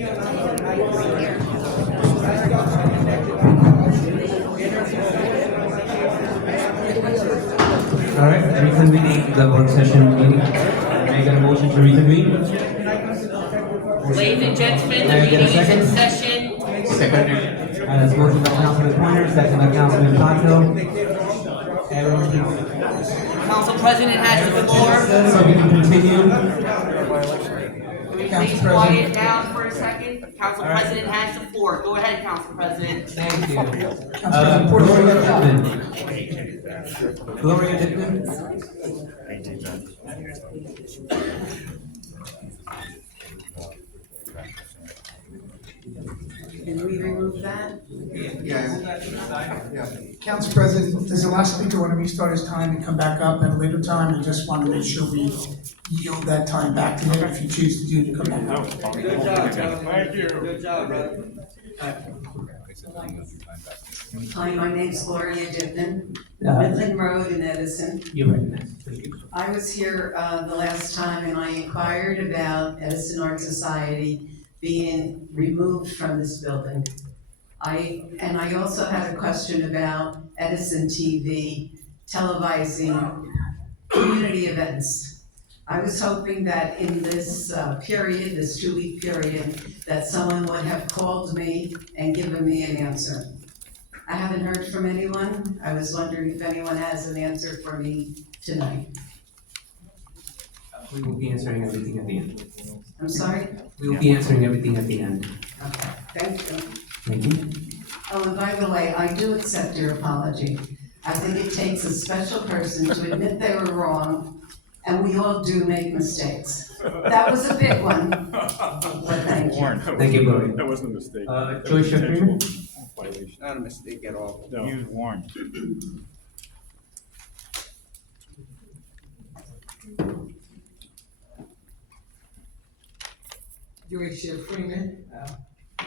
All right, reconvening the work session meeting. May I get a motion to reconvene? Ladies and gentlemen, the May I get a meeting is in second? session. Second. That's motion by Councilman Pointer, second by Councilman Pato. Everyone please. Council President has the floor. So we can continue. Can we please quiet down for a second? Council President has the floor. Go ahead, Council President. Thank you. Gloria Dipton. Gloria Dipton. Can we remove that? Yeah. Council President, does the last speaker want to restart his time and come back up at a later time? I just want to make sure we yield that time back to him if you choose to do to come back up. Good job, brother. Thank you. Good job, brother. Hi, my name's Gloria Dipton, Midland Road in Edison. You're right. I was here the last time and I inquired about Edison Art Society being removed from this building. I also had a question about Edison TV televising community events. I was hoping that in this period, this 2-week period, that someone would have called me and given me an answer. I haven't heard from anyone. I was wondering if anyone has an answer for me tonight. We will be answering everything at the end. I'm sorry? We will be answering everything at the end. Okay, thank you. Thank you. Oh, and by the way, I do accept your apology. I think it takes a special person to admit they were wrong, and we all do make mistakes. That was a big one, but thank you. Thank you, Gloria. That wasn't a mistake. Joyce Shapiro? Violation. Not a mistake at all. No. You warned. Joyce Freeman,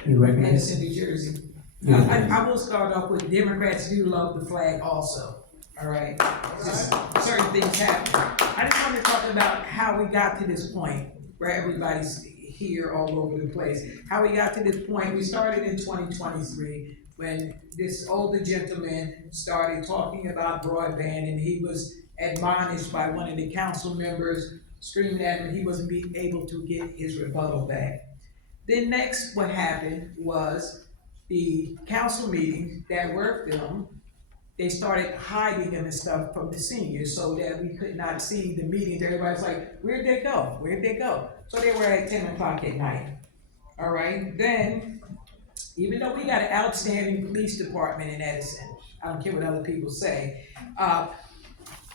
You recognize? Edison, New Jersey. Yeah. I will start off with Democrats do love the flag also, all right? Just certain things happen. I just want to talk about how we got to this point where everybody's here all over the place. How we got to this point, we started in 2023 when this older gentleman started talking about broadband and he was admonished by one of the council members screaming at him he wasn't being able to get his rebuttal back. Then next what happened was the council meetings that were filmed, they started hiding them and stuff from the seniors so that we could not see the meetings. Everybody's like, where'd they go? Where'd they go? So they were at 10 o'clock at night. All right, then, even though we got an outstanding police department in Edison, I don't care what other people say,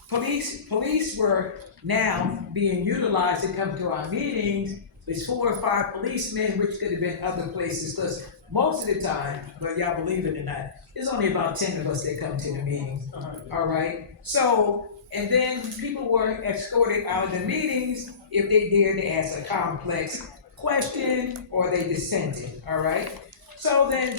police were now being utilized to come to our meetings. There's 4 or 5 policemen, which could have been other places, because most of the time, whether y'all believe it or not, there's only about 10 of us that come to the meetings, all right? So, and then people were escorted out of the meetings if they dared to ask a complex question or they dissented, all right? So then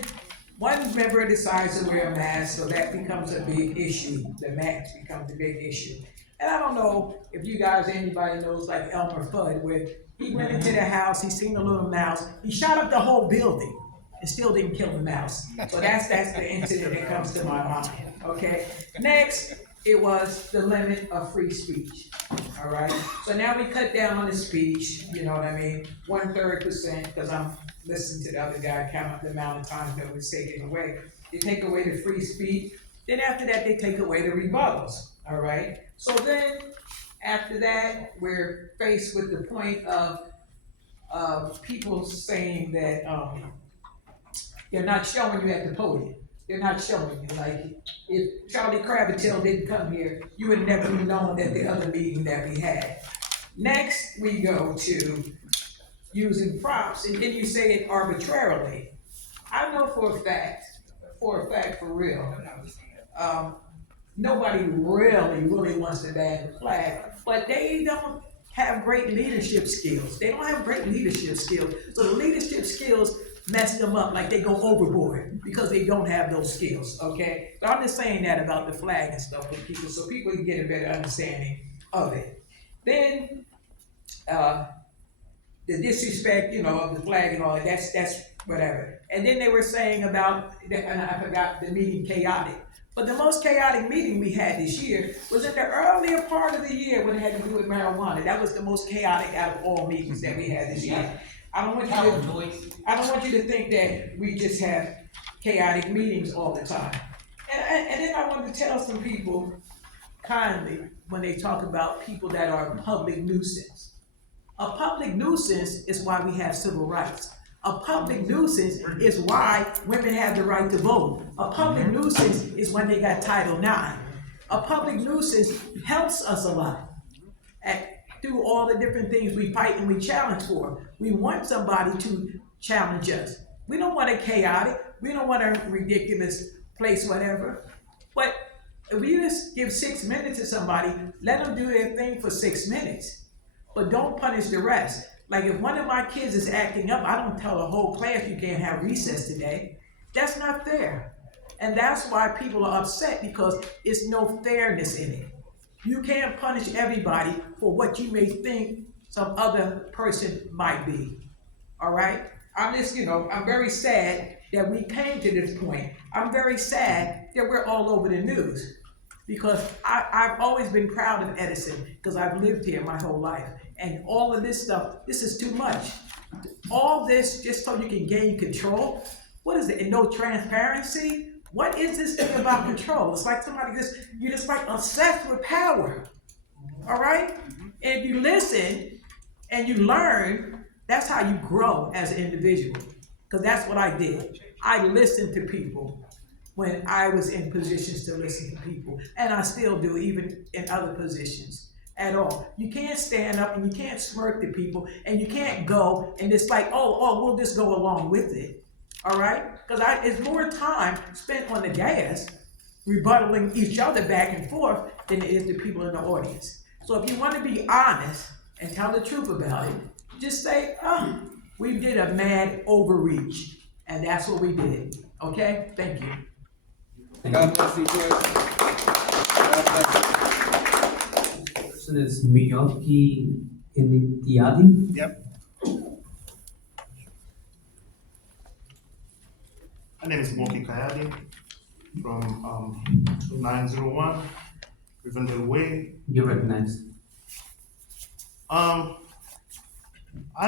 one member decides to wear a mask, so that becomes a big issue. The mask becomes a big issue. And I don't know if you guys, anybody knows like Elmer Fudd, where he went into the house, he seen a little mouse, he shot up the whole building and still didn't kill the mouse. So that's the incident that comes to my mind, okay? Next, it was the limit of free speech, all right? So now we cut down on the speech, you know what I mean? 1/3%, because I'm listening to the other guy count up the amount of time that was taken away. They take away the free speech, then after that, they take away the rebuttals, all right? So then, after that, we're faced with the point of people saying that they're not showing you at the podium. They're not showing you. Like, if Charlie Kravitel didn't come here, you would never have known at the other meeting that we had. Next, we go to using props, and then you say it arbitrarily. I know for a fact, for real, nobody really wants to ban the flag, but they don't have great leadership skills. They don't have great leadership skills. So the leadership skills mess them up, like they go overboard because they don't have those skills, okay? So I'm just saying that about the flag and stuff with people so people can get a better understanding of it. Then the disrespect, of the flag and all that, that's whatever. And then they were saying about, and I forgot the meeting chaotic. But the most chaotic meeting we had this year was in the earlier part of the year when it had to do with marijuana. That was the most chaotic out of all meetings that we had this year. I don't want you to think that we just have chaotic meetings all the time. And then I want to tell some people kindly when they talk about people that are public nuisance. A public nuisance is why we have civil rights. A public nuisance is why women have the right to vote. A public nuisance is when they got Title IX. A public nuisance helps us a lot through all the different things we fight and we challenge for. We want somebody to challenge us. We don't want a chaotic, we don't want a ridiculous place, whatever. But if we just give 6 minutes to somebody, let them do their thing for 6 minutes. But don't punish the rest. Like if one of my kids is acting up, I don't tell the whole class you can't have recess today. That's not fair. And that's why people are upset, because it's no fairness in it. You can't punish everybody for what you may think some other person might be. All right? I'm just, I'm very sad that we came to this point. I'm very sad that we're all over the news, because I've always been proud of Edison, because I've lived here my whole life. And all of this stuff, this is too much. All this just so you can gain control. What is it? And no transparency? What is this thing about control? It's like you're just like obsessed with power. All right? And if you listen and you learn, that's how you grow as an individual. Because that's what I did. I listened to people when I was in positions to listen to people. And I still do, even in other positions. At all. You can't stand up and you can't smirk to people, and you can't go and it's like, oh, we'll just go along with it. All right? Because it's more time spent on the gas, rebuttaling each other back and forth, than it is the people in the audience. So if you want to be honest and tell the truth about it, just say, we did a mad overreach, and that's what we did. Okay? Thank you. God bless you, George. God bless you. Person is Miyoki Initiati. Yep. My name is Moki Kayadi from 901 Rivendell Way. You're recognized. I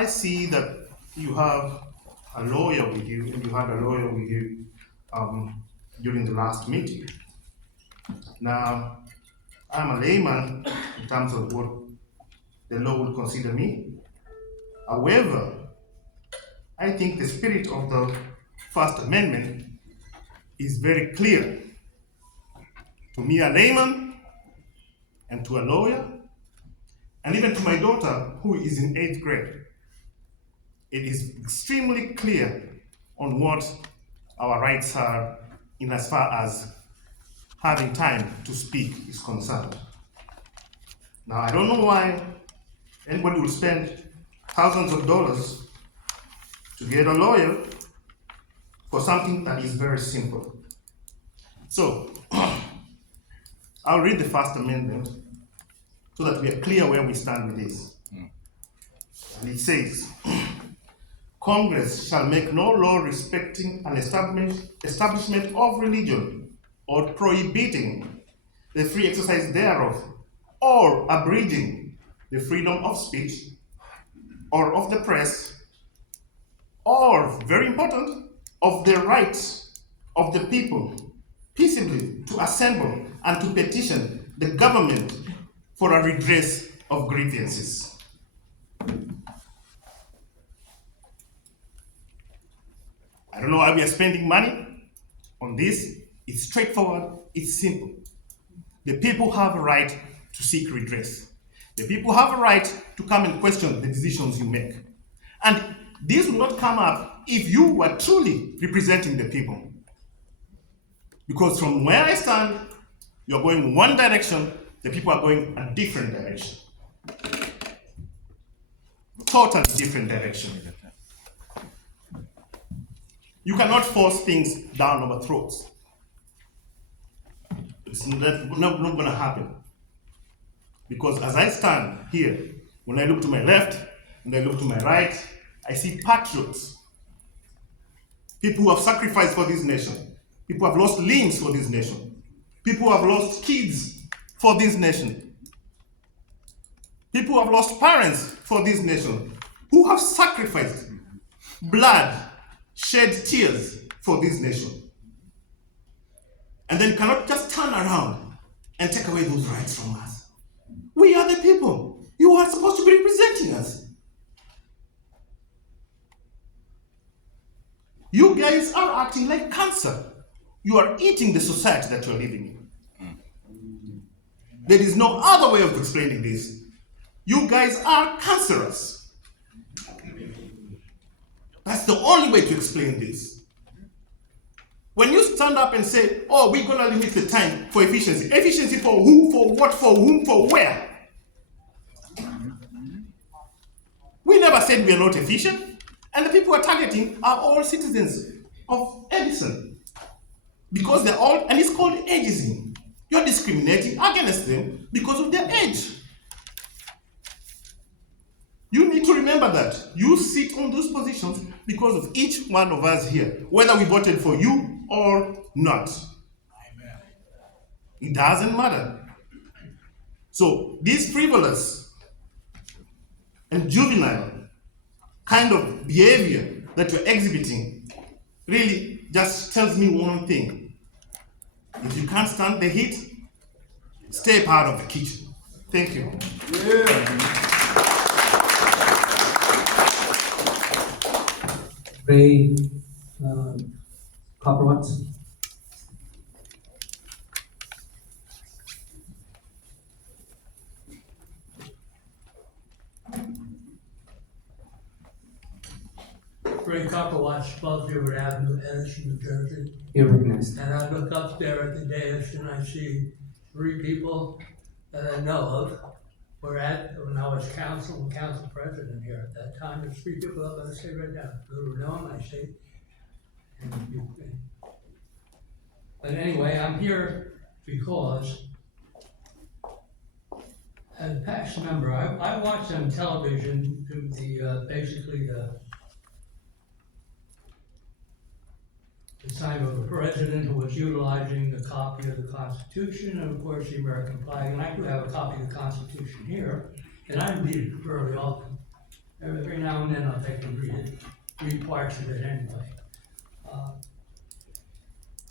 see that you have a lawyer with you, and you had a lawyer with you during the last meeting. Now, I'm a layman in terms of what the law would consider me. However, I think the spirit of the First Amendment is very clear to me, a layman, and to a lawyer, and even to my daughter, who is in 8th grade. It is extremely clear on what our rights are in as far as having time to speak is concerned. Now, I don't know why anybody would spend thousands of dollars to get a lawyer for something that is very simple. So, I'll read the First Amendment so that we are clear where we stand with this. And it says, Congress shall make no law respecting an establishment of religion or prohibiting the free exercise thereof, or abridging the freedom of speech or of the press, or, very important, of the rights of the people peaceably to assemble and to petition the government for a redress of grievances. I don't know why we are spending money on this. It's straightforward, it's simple. The people have a right to seek redress. The people have a right to come and question the decisions you make. And this will not come up if you were truly representing the people. Because from where I stand, you're going one direction, the people are going a different direction. Totally different direction. You cannot force things down our throats. It's not going to happen. Because as I stand here, when I look to my left, and I look to my right, I see patriots. People who have sacrificed for this nation. People who have lost limbs for this nation. People who have lost kids for this nation. People who have lost parents for this nation. Who have sacrificed blood, shed tears for this nation. And then cannot just turn around and take away those rights from us. We are the people. You are supposed to be representing us. You guys are acting like cancer. You are eating the society that you are living in. There is no other way of explaining this. You guys are cancerous. That's the only way to explain this. When you stand up and say, oh, we're gonna limit the time for efficiency. Efficiency for who, for what, for whom, for where? We never said we are not efficient. And the people we're targeting are all citizens of Edison. Because they're all, and it's called ageism. You're discriminating against them because of their age. You need to remember that. You sit on those positions because of each one of us here, whether we voted for you or not. It doesn't matter. So this frivolous and juvenile kind of behavior that you're exhibiting really just tells me one thing. If you can't stand the heat, stay part of the kitchen. Thank you. Ray Copperwatts. Ray Copperwatch, 12 Hayward Avenue, Edison, New Jersey. You're recognized. And I look up there at the dais and I see 3 people that I know of. When I was council president here at that time, there's 3 people up, I say right now, who know them, I say. But anyway, I'm here because as a past member, I watched on television the basically the time of a president who was utilizing the copy of the Constitution and of course the American flag. And I do have a copy of the Constitution here, and I read it fairly often. Every now and then I'll take and read parts of it anyway.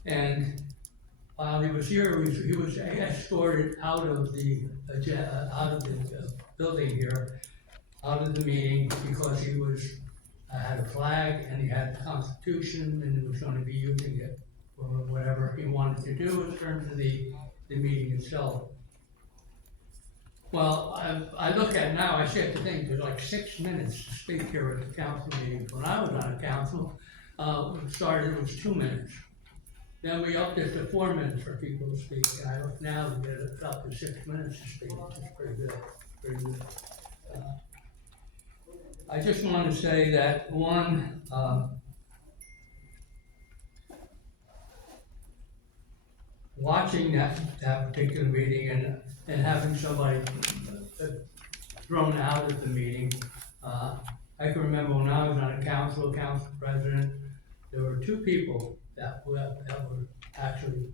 And while he was here, he was escorted out of the building here, out of the meeting, because he had a flag and he had the Constitution and he was going to be using it for whatever he wanted to do in terms of the meeting itself. Well, I look at it now, I see at the thing, there's like 6 minutes to speak here at the council meeting. When I was on the council, it was 2 minutes. Then we upped it to 4 minutes for people to speak, and I look now, we get it up to 6 minutes to speak, which is pretty good. I just want to say that, one, watching that particular meeting and having somebody thrown out of the meeting, I can remember when I was on a council president, there were 2 people that were actually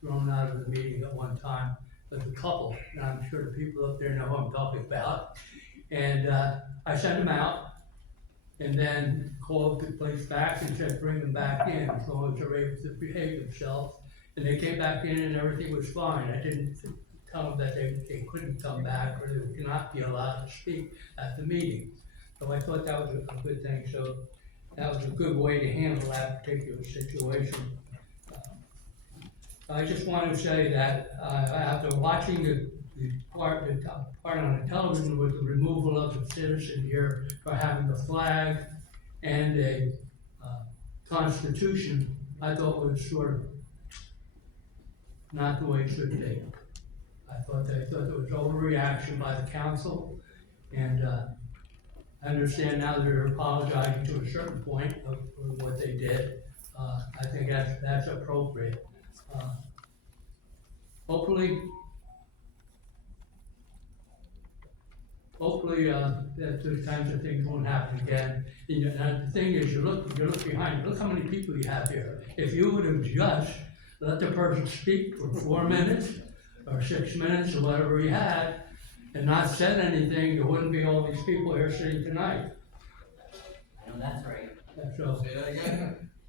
thrown out of the meeting at one time. There's a couple, and I'm sure the people up there know who I'm talking about. And I sent them out, and then called the place back and said, bring them back in as long as they're able to behave themselves. And they came back in and everything was fine. I didn't tell them that they couldn't come back or they could not be allowed to speak at the meeting. So I thought that was a good thing. So that was a good way to handle that particular situation. I just want to say that after watching the part on the television with the removal of the citizen here for having a flag and a constitution, I thought was sort of not the way it should be. I thought there was overreaction by the council, and I understand now they're apologizing to a certain point of what they did. I think that's appropriate. hopefully, that those kinds of things won't happen again. And the thing is, you look behind, look how many people you have here. If you would have just let the person speak for 4 minutes or 6 minutes or whatever you had, and not said anything, there wouldn't be all these people here sitting tonight. I know that's right. So,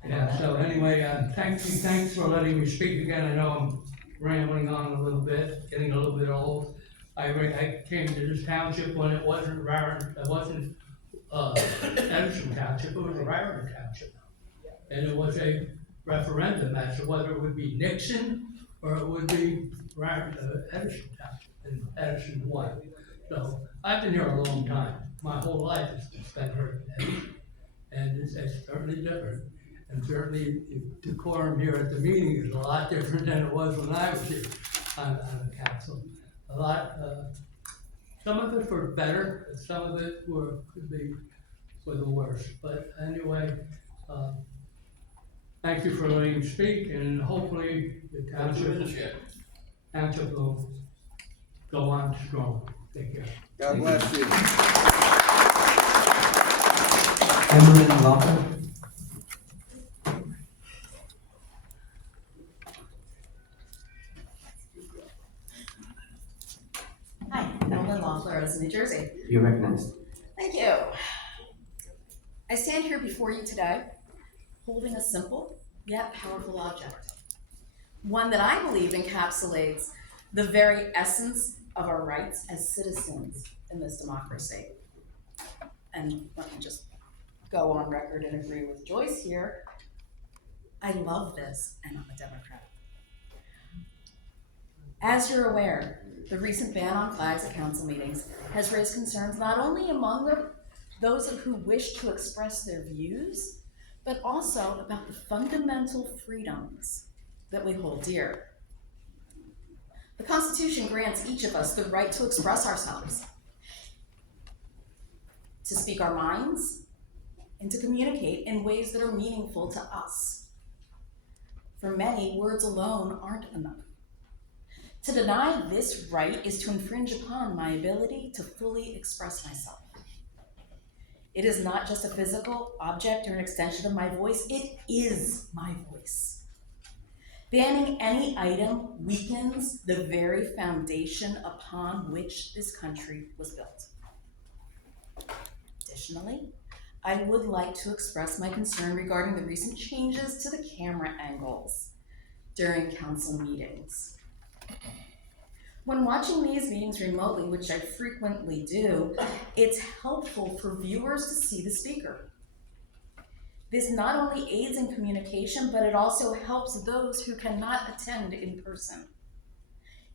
yeah, so anyway, thanks for letting me speak again. I know I'm rambling on a little bit, getting a little bit old. I came to this township when it wasn't Edison Township, it was Raritan Township. And it was a referendum as to whether it would be Nixon or it would be Edison Township, and Edison won. So I've been here a long time. My whole life has been spent here in Edison. And it's certainly different. And certainly the decorum here at the meeting is a lot different than it was when I was here on the council. A lot, some of it for better, and some of it could be for the worse. But anyway, thank you for letting me speak, and hopefully the township will go on strong. Take care. God bless you. Emerald Lawson. Hi, Evelyn Loeffler, Edison, New Jersey. You're recognized. Thank you. I stand here before you today holding a simple yet powerful object. One that I believe encapsulates the very essence of our rights as citizens in this democracy. And let me just go on record and agree with Joyce here. I love this, and I'm a Democrat. As you're aware, the recent ban on flags at council meetings has raised concerns not only among those who wish to express their views, but also about the fundamental freedoms that we hold dear. The Constitution grants each of us the right to express ourselves, to speak our minds, and to communicate in ways that are meaningful to us. For many, words alone aren't enough. To deny this right is to infringe upon my ability to fully express myself. It is not just a physical object or an extension of my voice, it is my voice. Banning any item weakens the very foundation upon which this country was built. Additionally, I would like to express my concern regarding the recent changes to the camera angles during council meetings. When watching these meetings remotely, which I frequently do, it's helpful for viewers to see the speaker. This not only aids in communication, but it also helps those who cannot attend in person.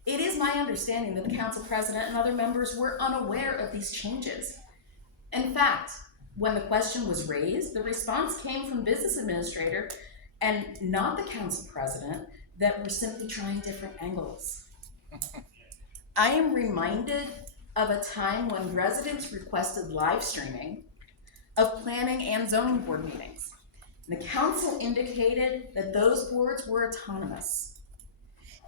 It is my understanding that the council president and other members were unaware of these changes. In fact, when the question was raised, the response came from business administrator and not the council president that were simply trying different angles. I am reminded of a time when residents requested live streaming of planning and zoning board meetings. And the council indicated that those boards were autonomous.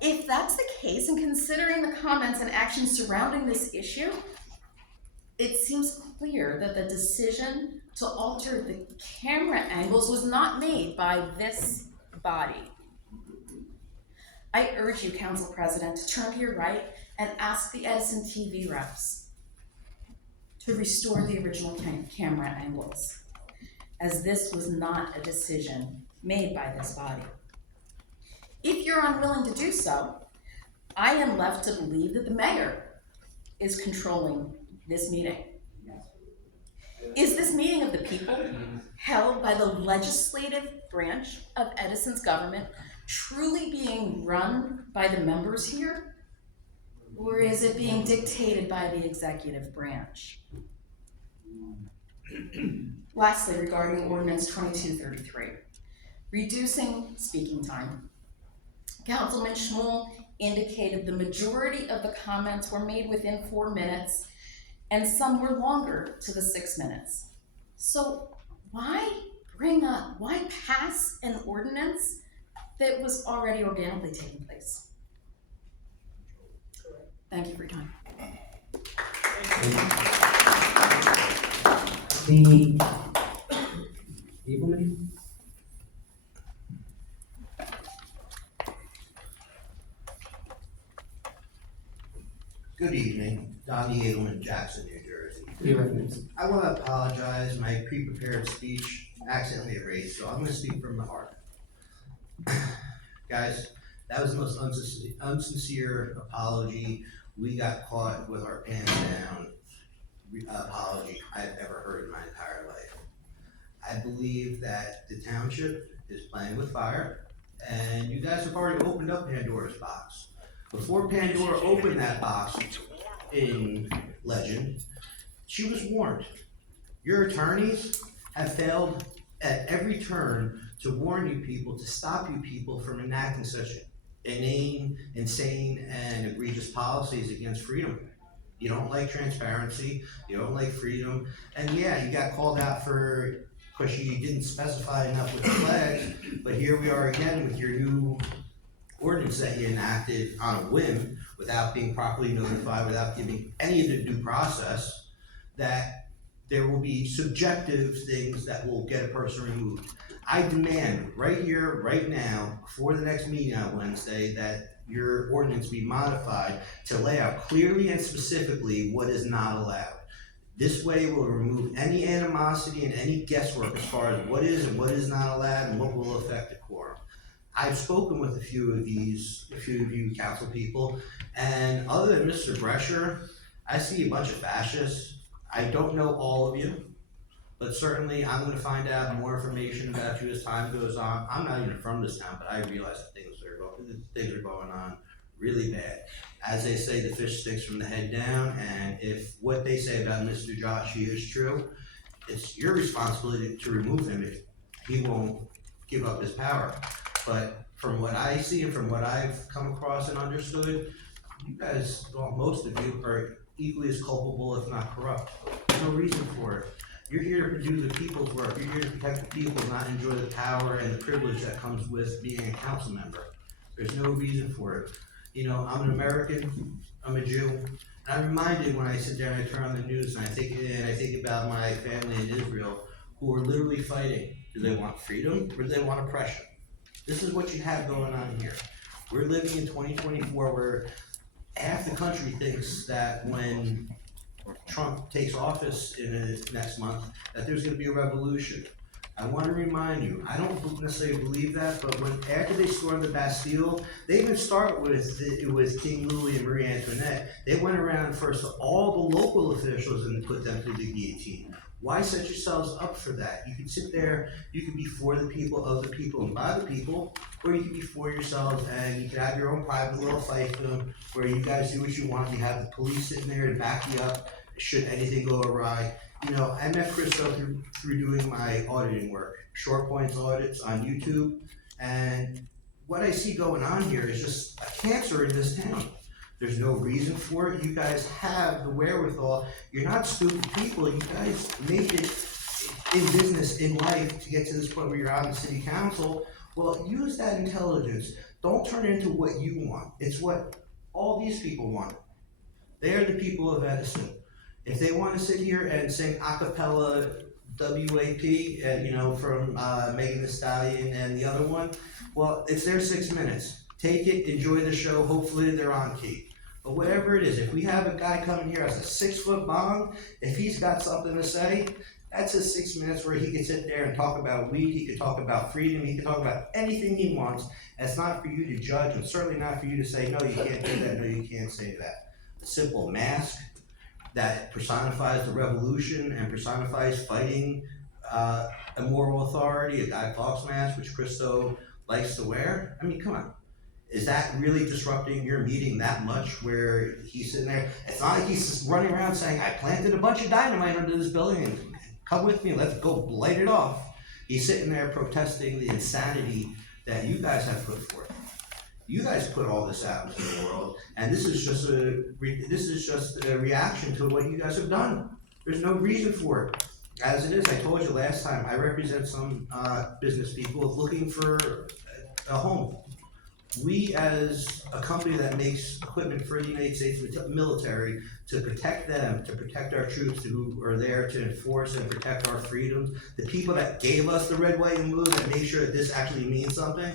If that's the case, and considering the comments and actions surrounding this issue, it seems clear that the decision to alter the camera angles was not made by this body. I urge you, Council President, to turn to your right and ask the Edison TV reps to restore the original camera angles, as this was not a decision made by this body. If you're unwilling to do so, I am left to believe that the mayor is controlling this meeting. Is this meeting of the people, held by the legislative branch of Edison's government, truly being run by the members here? Or is it being dictated by the executive branch? Lastly, regarding Ordinance 2233, reducing speaking time. Councilman Schmuel indicated the majority of the comments were made within 4 minutes, and some were longer to the 6 minutes. So why pass an ordinance that was already organically taking place? Thank you for your time. The Evelyn? Good evening, Donnie Edelman, Jackson, New Jersey. Your reference. I want to apologize, my pre-prepared speech accidentally erased, so I'm gonna speak from the heart. Guys, that was the most unsincere apology. We got caught with our pants down apology I've ever heard in my entire life. I believe that the township is playing with fire, and you guys have already opened up Pandora's box. Before Pandora opened that box in Legend, she was warned. Your attorneys have failed at every turn to warn you people, to stop you people from enacting such inane, insane, and egregious policies against freedom. You don't like transparency, you don't like freedom, and yeah, you got called out because you didn't specify enough with the flags, but here we are again with your new ordinance that you enacted on a whim without being properly notified, without giving any of the due process, that there will be subjective things that will get a person removed. I demand right here, right now, before the next meeting on Wednesday, that your ordinance be modified to lay out clearly and specifically what is not allowed. This way will remove any animosity and any guesswork as far as what is and what is not allowed and what will affect the quorum. I've spoken with a few of you council people, and other than Mr. Brescher, I see a bunch of fascists. I don't know all of you, but certainly I'm going to find out more information about you as time goes on. I'm not even from this town, but I realize that things are going on really bad. As they say, the fish stinks from the head down, and if what they say about Mr. Joshi is true, it's your responsibility to remove him if he won't give up his power. But from what I see and from what I've come across and understood, you guys, well, most of you are equally as culpable, if not corrupt. There's no reason for it. You're here to do the people's work. You're here to protect the people, not enjoy the power and the privilege that comes with being a council member. There's no reason for it. You know, I'm an American, I'm a Jew, and I'm reminded when I sit there and I turn on the news and I think about my family in Israel who are literally fighting. Do they want freedom or do they want oppression? This is what you have going on here. We're living in 2024 where half the country thinks that when Trump takes office in next month, that there's going to be a revolution. I want to remind you, I don't necessarily believe that, but after they stormed the Bastille, they didn't start with King Louis and Marie Antoinette. They went around first to all the local officials and put them through the guillotine. Why set yourselves up for that? You can sit there, you can be for the people, of the people, and by the people, or you can be for yourselves and you can have your own private little fiefdom where you guys do what you want. You have the police sitting there to back you up should anything go awry. You know, I met Christo through doing my auditing work, short points audits on YouTube, and what I see going on here is just a cancer in this town. There's no reason for it. You guys have the wherewithal. You're not stupid people. You guys make it in business, in life, to get to this point where you're on the city council. Well, use that intelligence. Don't turn it into what you want. It's what all these people want. They're the people of Edison. If they want to sit here and sing a cappella WAP, you know, from Megan Thee Stallion and the other one, well, it's their 6 minutes. Take it, enjoy the show, hopefully they're on key. But whatever it is, if we have a guy coming here as a 6-foot bomb, if he's got something to say, that's his 6 minutes where he can sit there and talk about weed, he can talk about freedom, he can talk about anything he wants. And it's not for you to judge, and certainly not for you to say, no, you can't do that, no, you can't say that. A simple mask that personifies the revolution and personifies fighting a moral authority, a Guy Fawkes mask, which Christo likes to wear. I mean, come on. Is that really disrupting your meeting that much where he's sitting there? It's not like he's just running around saying, I planted a bunch of dynamite under this building and come with me, let's go light it off. He's sitting there protesting the insanity that you guys have put forth. You guys put all this out into the world, and this is just a reaction to what you guys have done. There's no reason for it. As it is, I told you last time, I represent some business people looking for a home. We, as a company that makes equipment for the United States military, to protect them, to protect our troops who are there to enforce and protect our freedoms, the people that gave us the red, white, and blue, that make sure that this actually means something,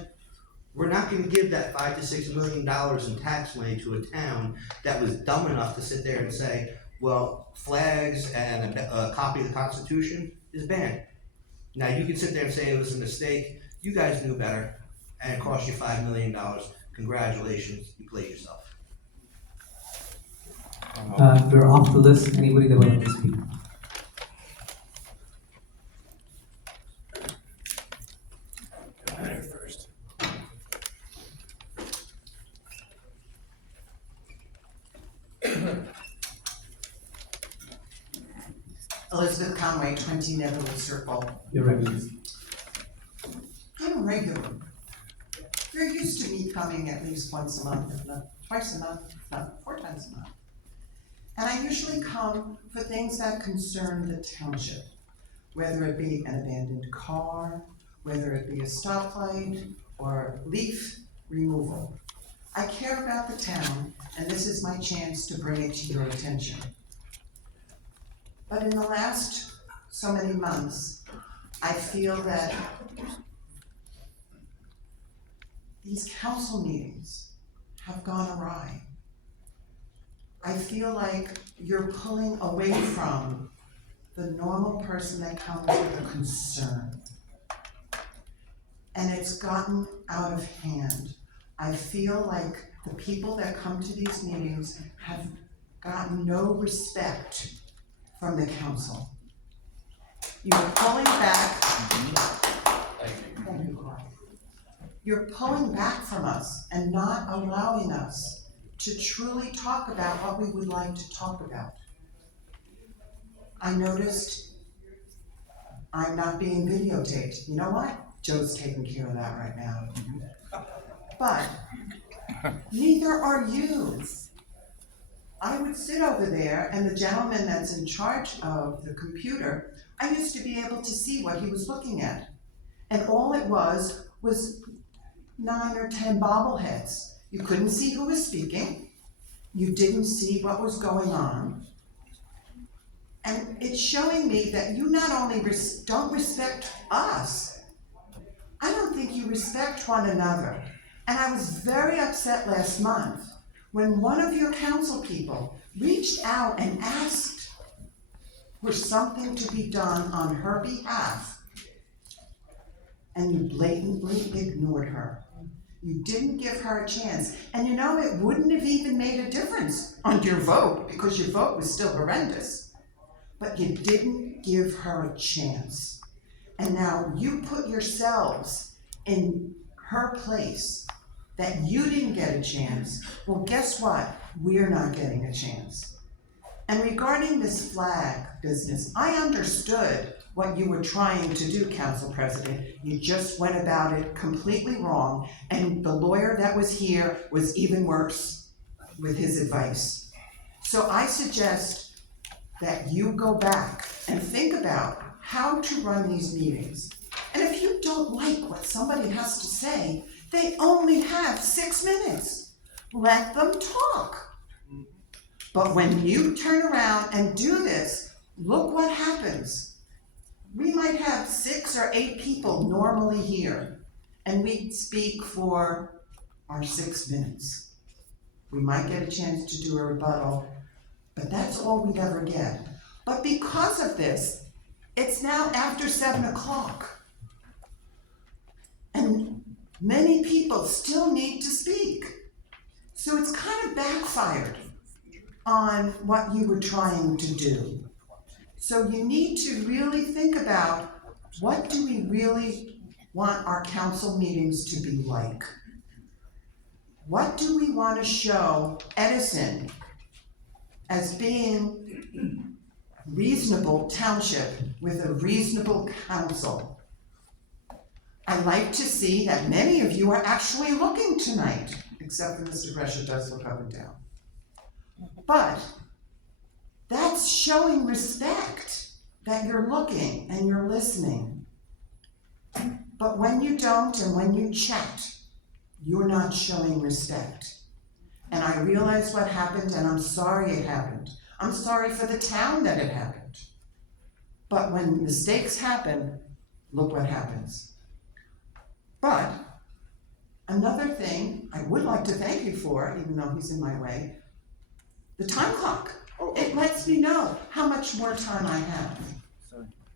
we're not gonna give that $5 to $6 million in tax money to a town that was dumb enough to sit there and say, well, flags and a copy of the Constitution is banned. Now, you can sit there and say it was a mistake. You guys knew better, and it cost you $5 million. Congratulations, you played yourself. You're off the list. Anybody that would like to speak? Elizabeth Conway, 20 Netherwood Circle. You're right. I'm a regular. You're used to me coming at least once a month, if not twice a month, if not 4 times a month. And I usually come for things that concern the township, whether it be an abandoned car, whether it be a stoplight, or leaf removal. I care about the town, and this is my chance to bring it to your attention. But in the last so many months, I feel that these council meetings have gone awry. I feel like you're pulling away from the normal person that comes with a concern. And it's gotten out of hand. I feel like the people that come to these meetings have gotten no respect from the council. You're pulling back. Thank you, Clark. You're pulling back from us and not allowing us to truly talk about what we would like to talk about. I noticed I'm not being videotaped. You know what? Joe's taking care of that right now. But neither are you. I would sit over there, and the gentleman that's in charge of the computer, I used to be able to see what he was looking at. And all it was 9 or 10 bobbleheads. You couldn't see who was speaking. You didn't see what was going on. And it's showing me that you not only don't respect us, I don't think you respect one another. And I was very upset last month when one of your council people reached out and asked for something to be done on her behalf, and you blatantly ignored her. You didn't give her a chance. And you know, it wouldn't have even made a difference on your vote, because your vote was still horrendous. But you didn't give her a chance. And now you put yourselves in her place, that you didn't get a chance. Well, guess what? We're not getting a chance. And regarding this flag business, I understood what you were trying to do, Council President. You just went about it completely wrong, and the lawyer that was here was even worse with his advice. So I suggest that you go back and think about how to run these meetings. And if you don't like what somebody has to say, they only have 6 minutes. Let them talk. But when you turn around and do this, look what happens. We might have 6 or 8 people normally here, and we speak for our 6 minutes. We might get a chance to do a rebuttal, but that's all we'd ever get. But because of this, it's now after 7 o'clock. And many people still need to speak. So it's kind of backfired on what you were trying to do. So you need to really think about, what do we really want our council meetings to be like? What do we want to show Edison as being reasonable township with a reasonable council? I like to see that many of you are actually looking tonight, except for Mr. Brescia does look up and down. But that's showing respect, that you're looking and you're listening. But when you don't, and when you chat, you're not showing respect. And I realize what happened, and I'm sorry it happened. I'm sorry for the town that it happened. But when mistakes happen, look what happens. But another thing I would like to thank you for, even though he's in my way, the time clock. It lets me know how much more time I have.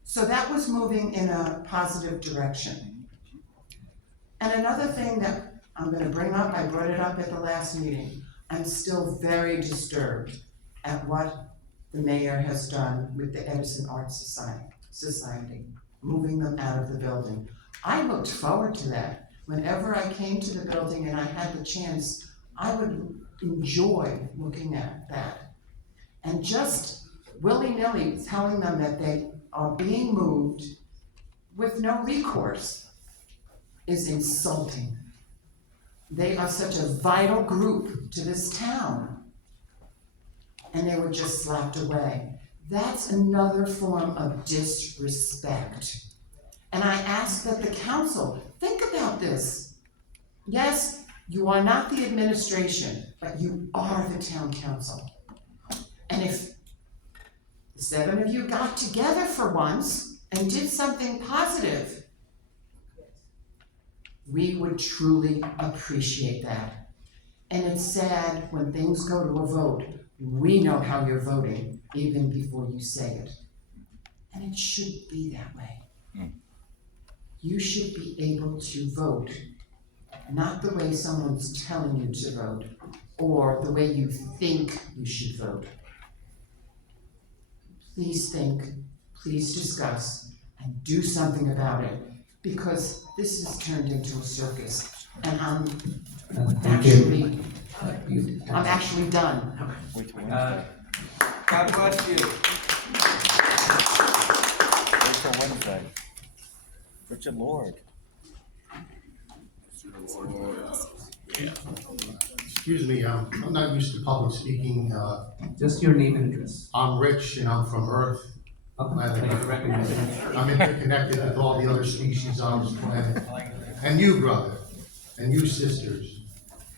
So that was moving in a positive direction. And another thing that I'm gonna bring up, I brought it up at the last meeting, I'm still very disturbed at what the mayor has done with the Edison Art Society, moving them out of the building. I looked forward to that. Whenever I came to the building and I had the chance, I would enjoy looking at that. And just willy-nilly telling them that they are being moved with no recourse is insulting. They are such a vital group to this town, and they were just slapped away. That's another form of disrespect. And I ask that the council think about this. Yes, you are not the administration, but you are the town council. And if the 7 of you got together for once and did something positive, we would truly appreciate that. And it's sad when things go to a vote, we know how you're voting even before you say it. And it should be that way. You should be able to vote, not the way someone's telling you to vote or the way you think you should vote. Please think, please discuss, and do something about it, because this has turned into a circus, and I'm actually done. God bless you. Rachel Wednesday. Richard Lord. Excuse me, I'm not used to public speaking. Just your name and address. I'm Rich and I'm from Earth. Okay, recognize it. I'm interconnected with all the other species on this planet. And you, brother, and you, sisters.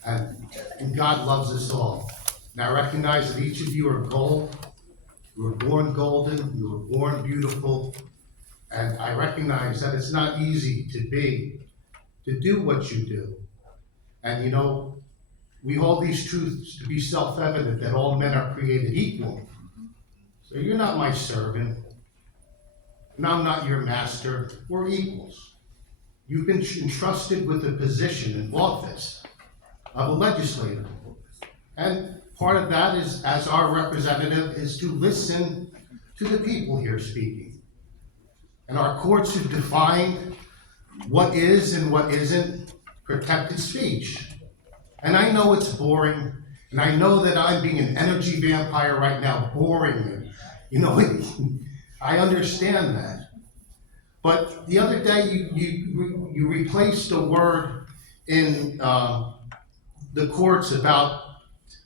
And God loves us all. And I recognize that each of you are gold. You were born golden, you were born beautiful. And I recognize that it's not easy to do what you do. And you know, we hold these truths to be self-evident, that all men are created equal. So you're not my servant, and I'm not your master. We're equals. You've been entrusted with a position in office of a legislator. And part of that is, as our representative, is to listen to the people here speaking. And our courts have defined what is and what isn't protected speech. And I know it's boring, and I know that I'm being an energy vampire right now, boring you. You know, I understand that. But the other day, you replaced a word in the courts about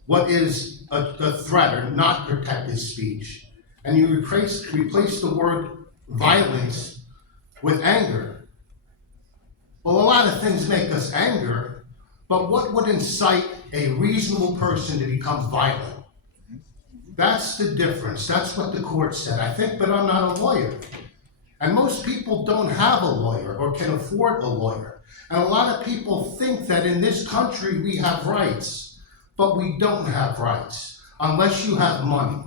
what is a threat or not protected speech. And you replaced the word violence with anger. Well, a lot of things make us angry. But what would incite a reasonable person to become violent? That's the difference. That's what the court said, I think, but I'm not a lawyer. And most people don't have a lawyer or can afford a lawyer. And a lot of people think that in this country we have rights, but we don't have rights unless you have money.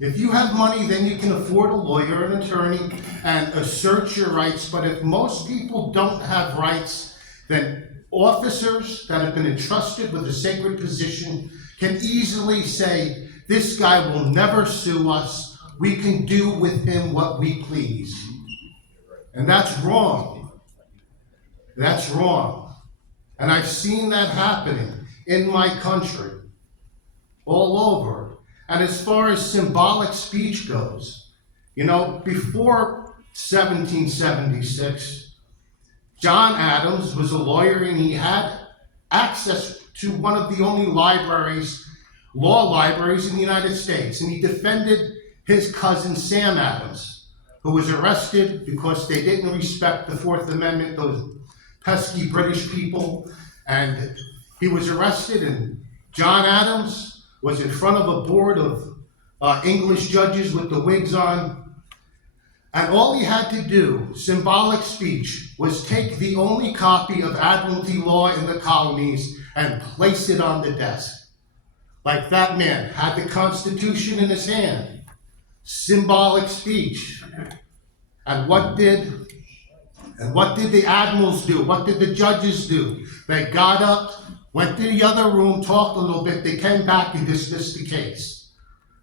If you have money, then you can afford a lawyer, an attorney, and assert your rights. But if most people don't have rights, then officers that have been entrusted with a sacred position can easily say, this guy will never sue us. We can do with him what we please. And that's wrong. That's wrong. And I've seen that happening in my country, all over. And as far as symbolic speech goes, you know, before 1776, John Adams was a lawyer, and he had access to one of the only libraries, law libraries in the United States. And he defended his cousin Sam Adams, who was arrested because they didn't respect the Fourth Amendment, pesky British people, and he was arrested, and John Adams was in front of a board of English judges with the wigs on, and all he had to do, symbolic speech, was take the only copy of Admiralty law in the colonies and place it on the desk. Like that man had the Constitution in his hand. Symbolic speech. And what did the admirals do? What did the judges do? They got up, went to the other room, talked a little bit, they came back and dismissed the case.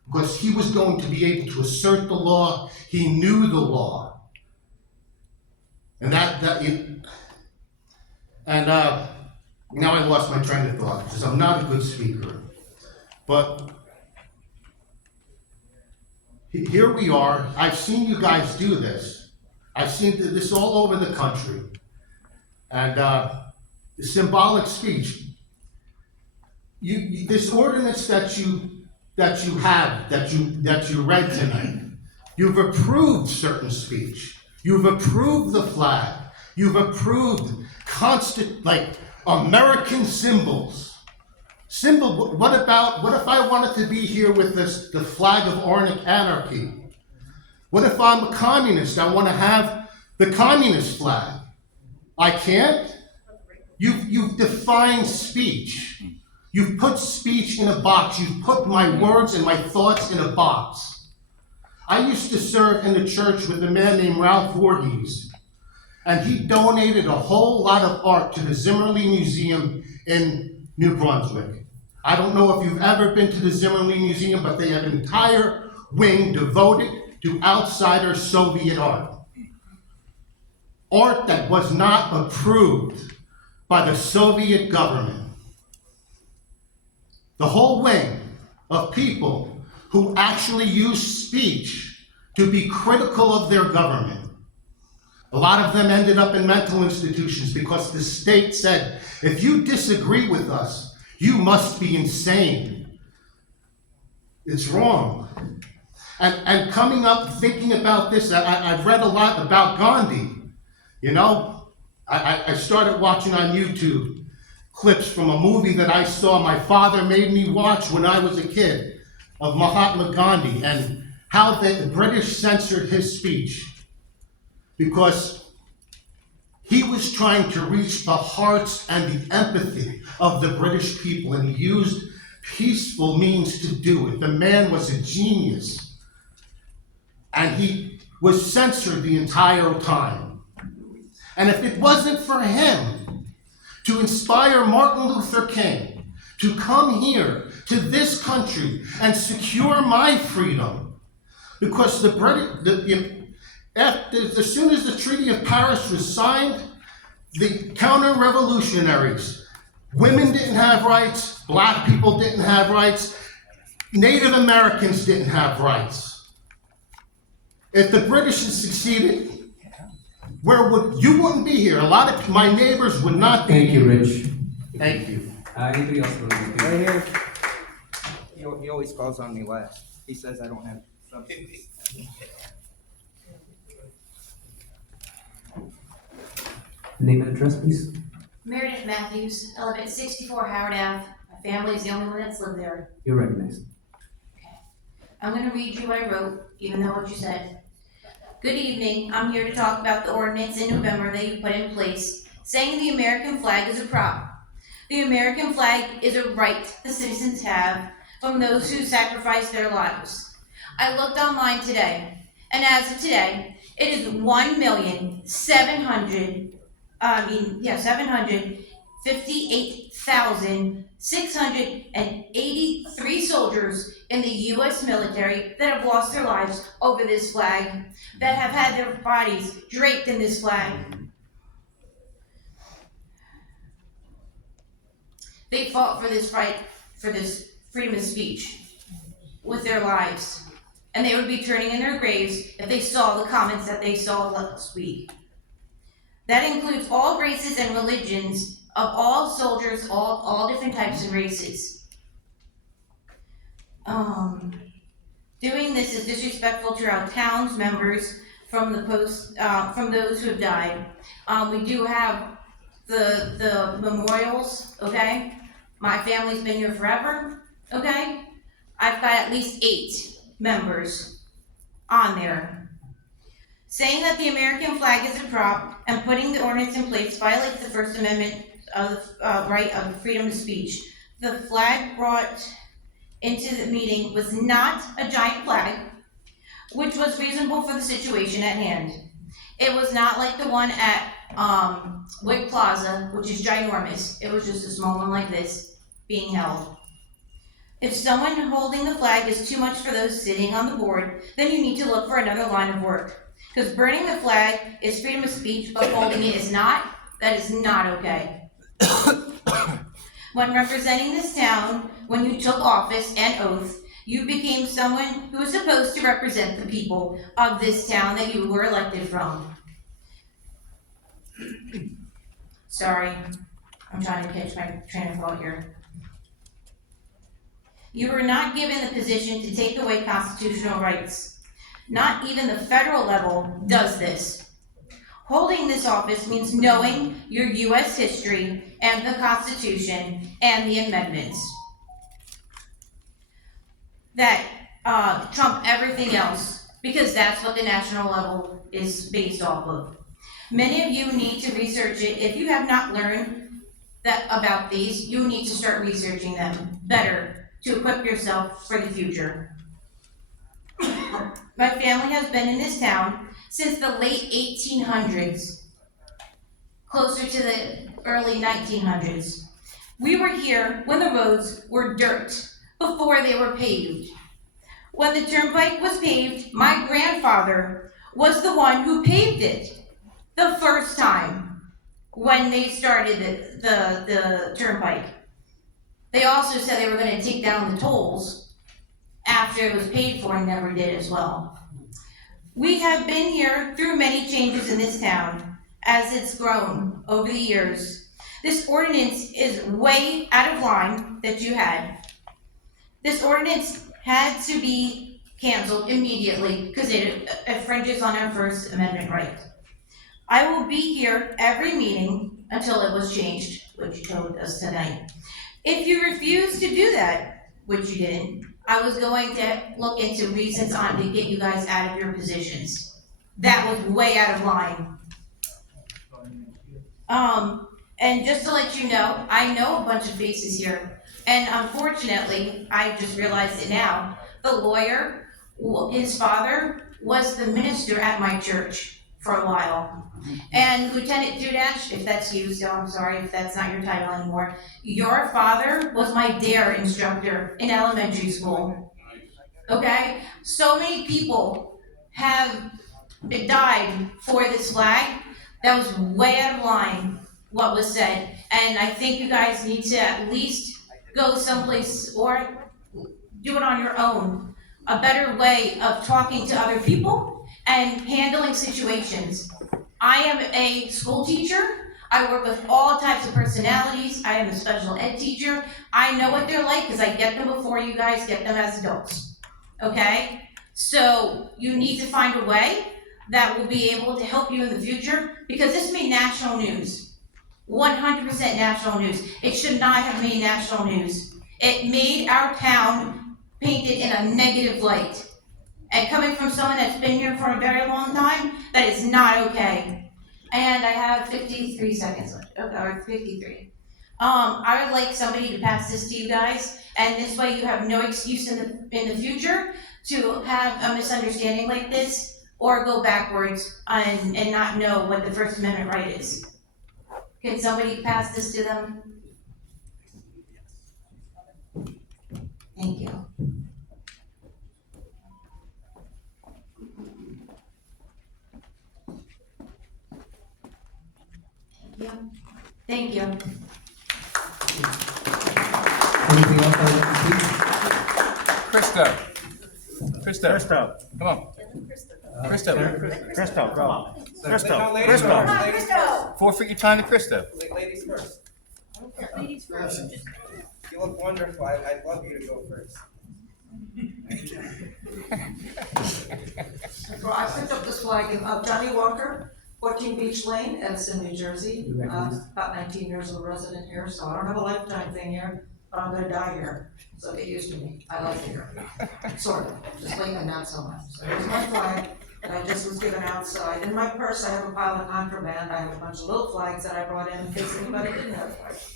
Because he was going to be able to assert the law, he knew the law. And now I lost my train of thought, because I'm not a good speaker. But here we are. I've seen you guys do this. I've seen this all over the country. And the symbolic speech. This ordinance that you read tonight, you've approved certain speech. You've approved the flag. You've approved American symbols. What if I wanted to be here with the flag of anarchy? What if I'm a communist? I want to have the communist flag. I can't? You've defined speech. You've put speech in a box. You've put my words and my thoughts in a box. I used to serve in the church with a man named Ralph Voorhees, and he donated a whole lot of art to the Zimmerli Museum in New Brunswick. I don't know if you've ever been to the Zimmerli Museum, but they have an entire wing devoted to outsider Soviet art. Art that was not approved by the Soviet government. The whole wing of people who actually use speech to be critical of their government. A lot of them ended up in mental institutions because the state said, if you disagree with us, you must be insane. It's wrong. And coming up, thinking about this, I've read a lot about Gandhi. You know, I started watching on YouTube clips from a movie that I saw my father made me watch when I was a kid of Mahatma Gandhi and how the British censored his speech because he was trying to reach the hearts and the empathy of the British people, and he used peaceful means to do it. The man was a genius, and he was censored the entire time. And if it wasn't for him to inspire Martin Luther King to come here to this country and secure my freedom, because the British, as soon as the Treaty of Paris was signed, the counter-revolutionaries, women didn't have rights, black people didn't have rights, Native Americans didn't have rights. If the British had succeeded, you wouldn't be here. A lot of my neighbors would not be. Thank you, Rich. Thank you. Anybody else want to speak? Right here. He always calls on me last. He says I don't have something. Name and address, please. Meredith Matthews, I live at 64 Howard Ave. My family is the only one that's lived there. You're recognized. I'm gonna read you what I wrote, even though what you said. Good evening, I'm here to talk about the ordinance in November that you put in place, saying the American flag is a prop. The American flag is a right the citizens have from those who sacrificed their lives. I looked online today, and as of today, it is 758,683 soldiers in the U.S. military that have lost their lives over this flag, that have had their bodies draped in this flag. They fought for this fight, for this freedom of speech, with their lives. And they would be turning in their graves if they saw the comments that they saw last week. That includes all races and religions of all soldiers, all different types of races. Doing this is disrespectful to our town's members from those who have died. We do have the memorials, okay? My family's been here forever, okay? I've got at least 8 members on there. Saying that the American flag is a prop and putting the ordinance in place violates the First Amendment of right of freedom of speech. The flag brought into the meeting was not a giant flag, which was reasonable for the situation at hand. It was not like the one at Wick Plaza, which is ginormous. It was just a small one like this being held. If someone holding the flag is too much for those sitting on the board, then you need to look for another line of work. Because burning the flag is freedom of speech, but holding it is not. That is not okay. When representing this town, when you took office and oath, you became someone who was supposed to represent the people of this town that you were elected from. Sorry, I'm trying to catch my train of thought here. You were not given the position to take away constitutional rights. Not even the federal level does this. Holding this office means knowing your U.S. history and the Constitution and the amendments that trump everything else, because that's what the national level is based off of. Many of you need to research it. If you have not learned about these, you need to start researching them better to equip yourself for the future. My family has been in this town since the late 1800s, closer to the early 1900s. We were here when the roads were dirt, before they were paved. When the turnpike was paved, my grandfather was the one who paved it the first time when they started the turnpike. They also said they were going to take down the tolls after it was paid for, and never did as well. We have been here through many changes in this town as it's grown over the years. This ordinance is way out of line that you had. This ordinance had to be canceled immediately because it infringes on our First Amendment right. I will be here every meeting until it was changed, which you told us tonight. If you refuse to do that, which you didn't, I was going to look into reasons on to get you guys out of your positions. That was way out of line. And just to let you know, I know a bunch of faces here. And unfortunately, I just realized it now, the lawyer, his father was the minister at my church for a while. And Lieutenant Dudash, if that's you, so I'm sorry if that's not your title anymore, your father was my DARE instructor in elementary school. Okay? So many people have died for this flag. That was way out of line, what was said. And I think you guys need to at least go someplace or do it on your own. A better way of talking to other people and handling situations. I am a school teacher. I work with all types of personalities. I am a special ed teacher. I know what they're like because I get them before you guys get them as adults. Okay? So you need to find a way that will be able to help you in the future, because this made national news. 100% national news. It should not have made national news. It made our town painted in a negative light. And coming from someone that's been here for a very long time, that is not okay. And I have 53 seconds left, okay, or 53. I would like somebody to pass this to you guys, and this way you have no excuse in the future to have a misunderstanding like this, or go backwards and not know what the First Amendment right is. Can somebody pass this to them? Thank you. Thank you. Anything else I want to speak? Christo, come on. Christo, go. Christo. Forfeit your time to Christo. Ladies first. You look wonderful. I'd love you to go first. Well, I picked up this flag of Johnny Walker. 14 Beach Lane, Edison, New Jersey. About 19 years of a resident here, so I don't have a lifetime thing here, but I'm gonna die here. So get used to me. I like it here. Sort of, just lately not so much. So here's my flag that I just was given outside. In my purse, I have a pile of contraband. I have a bunch of little flags that I brought in case anybody didn't have flags.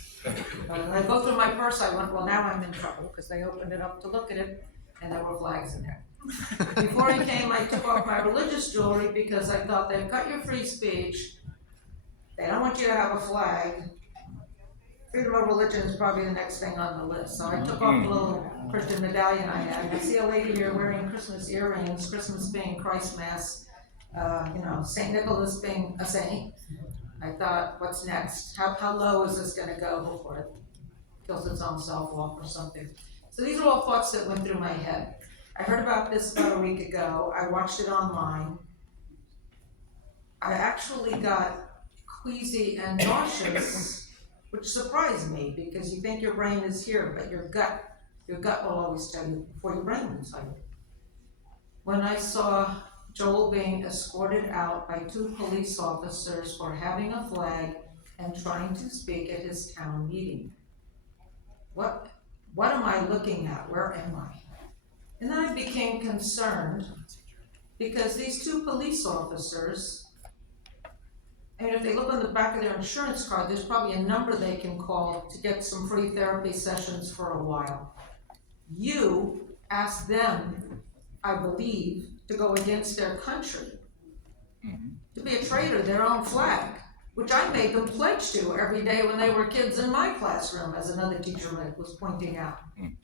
When I go through my purse, I went, well, now I'm in trouble, because they opened it up to look at it, and there were flags in there. Before he came, I took off my religious jewelry because I thought they'd cut your free speech. They don't want you to have a flag. Freedom of religion is probably the next thing on the list. So I took off the little Christian medallion I had. I see a lady here wearing Christmas earrings, Christmas being Christ Mass, St. Nicholas being a saint. I thought, what's next? How low is this gonna go before it kills its own self off or something? So these are all thoughts that went through my head. I heard about this about a week ago. I watched it online. I actually got queasy and nauseous, which surprised me because you think your brain is here, but your gut will always tell you before your brain will tell you. When I saw Joel being escorted out by 2 police officers for having a flag and trying to speak at his town meeting. What am I looking at? Where am I? And then I became concerned because these 2 police officers, and if they look on the back of their insurance card, there's probably a number they can call to get some free therapy sessions for a while. You asked them, I believe, to go against their country, to be a traitor to their own flag, which I made them pledge to every day when they were kids in my classroom, as another teacher was pointing out.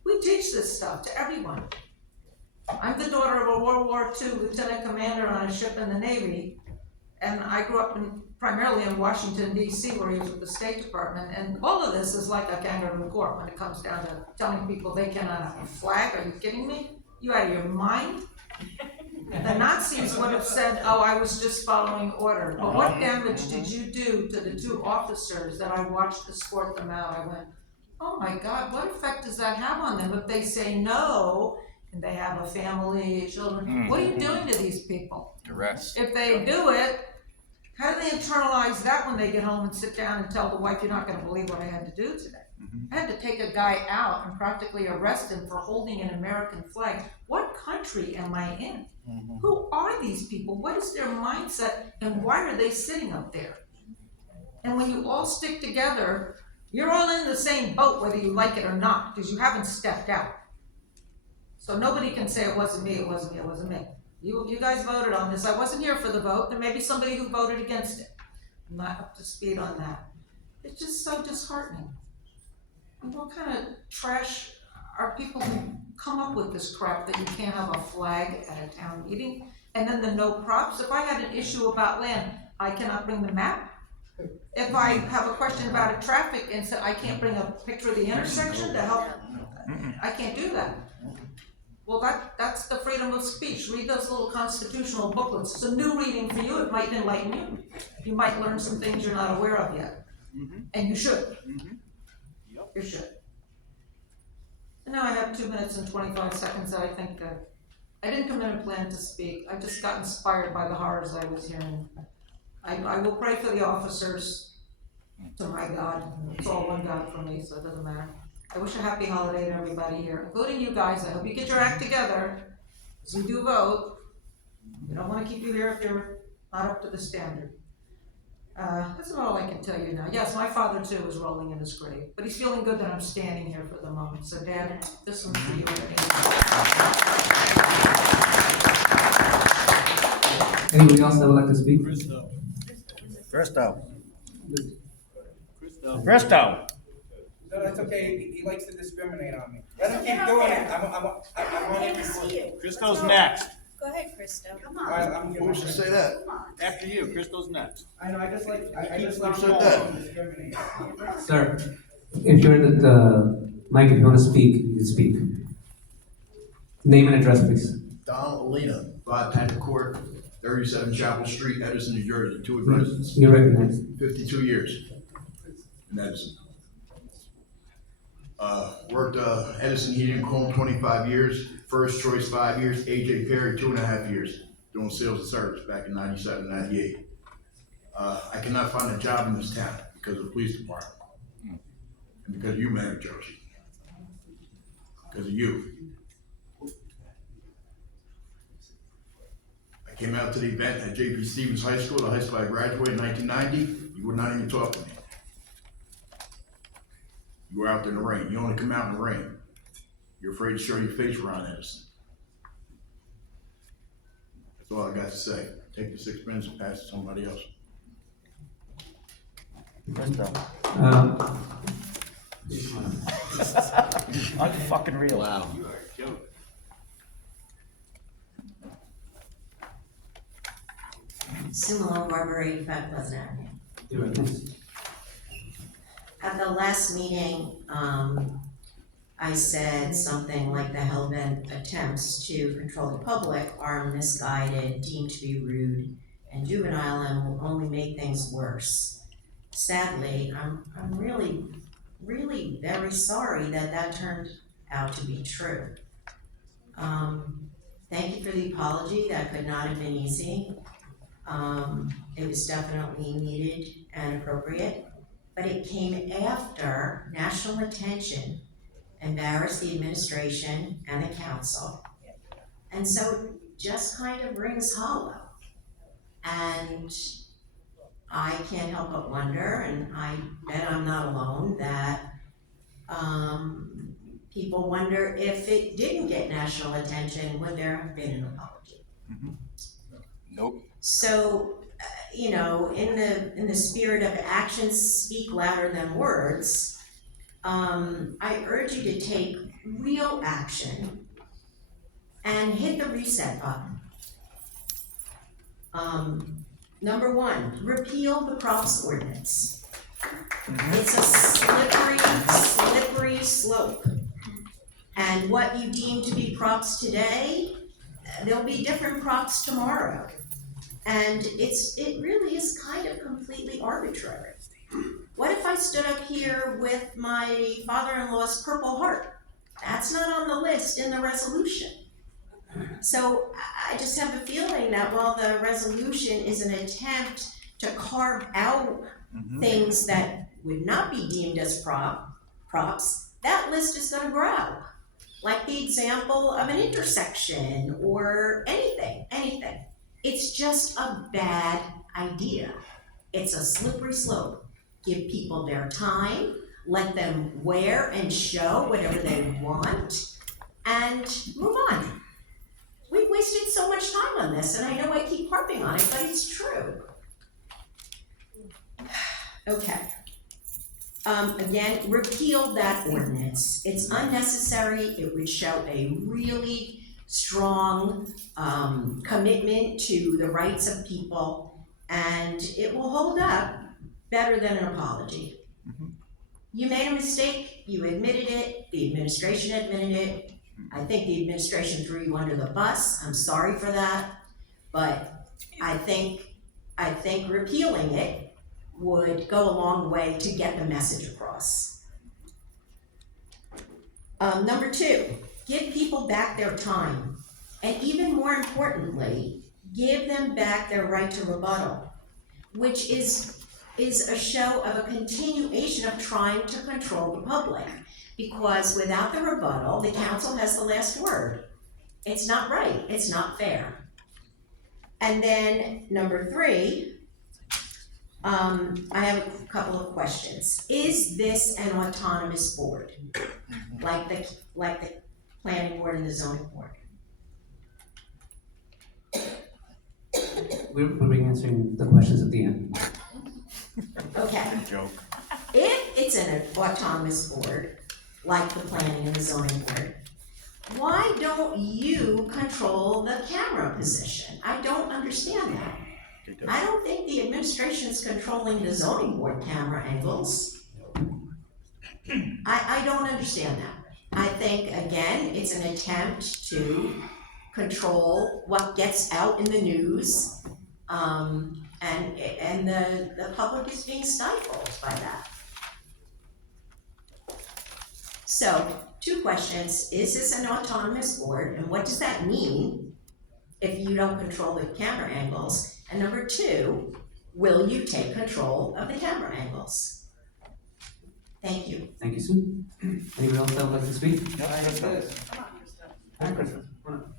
We teach this stuff to everyone. I'm the daughter of a World War II lieutenant commander on a ship in the Navy, and I grew up primarily in Washington, D.C., where he was with the State Department, and all of this is like a kangaroo court when it comes down to telling people they cannot have a flag. Are you kidding me? You out of your mind? The Nazis would have said, oh, I was just following order. But what damage did you do to the 2 officers that I watched escort them out? I went, oh my God, what effect does that have on them if they say no, and they have a family, children? What are you doing to these people? Arrest. If they do it, how do they internalize that when they get home and sit down and tell the wife, you're not gonna believe what I had to do today? I had to take a guy out and practically arrest him for holding an American flag. What country am I in? Who are these people? What is their mindset and why are they sitting up there? And when you all stick together, you're all in the same boat whether you like it or not, because you haven't stepped out. So nobody can say it wasn't me, it wasn't me, it wasn't me. You guys voted on this. I wasn't here for the vote. There may be somebody who voted against it. I'm not up to speed on that. It's just so disheartening. And what kind of trash are people who come up with this crap that you can't have a flag at a town meeting? And then the no props. If I had an issue about land, I cannot bring the map. If I have a question about a traffic incident, I can't bring a picture of the intersection to help. I can't do that. Well, that's the freedom of speech. Read those little constitutional booklets. It's a new reading for you. It might enlighten you. You might learn some things you're not aware of yet. And you should. You should. And now I have 2 minutes and 25 seconds that I think I didn't come in and plan to speak. I just got inspired by the horrors I was hearing. I will pray for the officers to my God. It's all one God for me, so it doesn't matter. I wish a happy holiday to everybody here, including you guys. I hope you get your act together, because we do vote. We don't want to keep you here if you're not up to the standard. That's about all I can tell you now. Yes, my father too is rolling in his grave, but he's feeling good that I'm standing here for the moment. So Dad, this one's for you. Anybody else that would like to speak? Christo. No, that's okay. He likes to discriminate on me. Let him keep doing it. I want him to see you. Christo's next. Go ahead, Krista. Come All right, I'm gonna say that? After you, Christo's next. I know. I just like said that. discriminate. Sir, if you're in the mic, if you want to speak, you can speak. Name and address, please. Donald Alina, 5 Patrick Court, 37 Chapel Street, Edison, New Jersey, 2 addresses. You're recognized. 52 years in Edison. Worked Edison Heating and Cooling 25 years, First Choice 5 years, AJ Perry 2.5 years, doing sales and service back in 97, 98. I cannot find a job in this town because of the police department. And because of you, Mayor Josie. Because of you. I came out to the event at J.P. Stevens High School, the high school I graduated in 1990. You would not even talk to me. You were out there in the rain. You only come out in the rain. You're afraid to show your face around Edison. That's all I got to say. Take the 6 minutes and pass it to somebody else. Unfucking real. Wow. Sue Malone, Barber 85 Pleasant Avenue. Do it. At the last meeting, I said something like the hell-bent attempts to control the public are misguided, deemed to be rude, and juvenile, and will only make things worse. Sadly, I'm really very sorry that turned out to be true. Thank you for the apology. That could not have been easy. It was definitely needed and appropriate, but it came after national attention embarrassed the administration and the council. And so it just kind of rings hollow. And I can't help but wonder, and I bet I'm not alone, that people wonder if it didn't get national attention, would there have been an apology? Nope. So, you know, in the spirit of actions speak louder than words, I urge you to take real action and hit the reset button. Number 1, repeal the props ordinance. It's a slippery slope. And what you deem to be props today, there'll be different props tomorrow. And it really is kind of completely arbitrary. What if I stood up here with my father-in-law's Purple Heart? That's not on the list in the resolution. So I just have a feeling that while the resolution is an attempt to carve out things that would not be deemed as props, that list is gonna grow. Like the example of an intersection or anything. It's just a bad idea. It's a slippery slope. Give people their time, let them wear and show whatever they want, and move on. We've wasted so much time on this, and I know I keep harping on it, but it's true. Okay. Again, repeal that ordinance. It's unnecessary. It would show a really strong commitment to the rights of people, and it will hold up better than an apology. You made a mistake, you admitted it, the administration admitted it. I think the administration threw you under the bus. I'm sorry for that, but I think repealing it would go a long way to get the message across. Number 2, give people back their time. And even more importantly, give them back their right to rebuttal, which is a show of a continuation of trying to control the public. Because without the rebuttal, the council has the last word. It's not right, it's not fair. And then number 3, I have a couple of questions. Is this an autonomous board? Like the planning board and the zoning board? We'll be answering the questions at the end. Okay. If it's an autonomous board, like the planning and the zoning board, why don't you control the camera position? I don't understand that. I don't think the administration's controlling the zoning board camera angles. I don't understand that. I think, again, it's an attempt to control what gets out in the news, and the public is being stifled by that. So, 2 questions. Is this an autonomous board, and what does that mean if you don't control the camera angles? And number 2, will you take control of the camera angles? Thank you. Thank you, Sue. Anyone else that would like to speak? Hi, Chris. Hi, Chris. Come on up.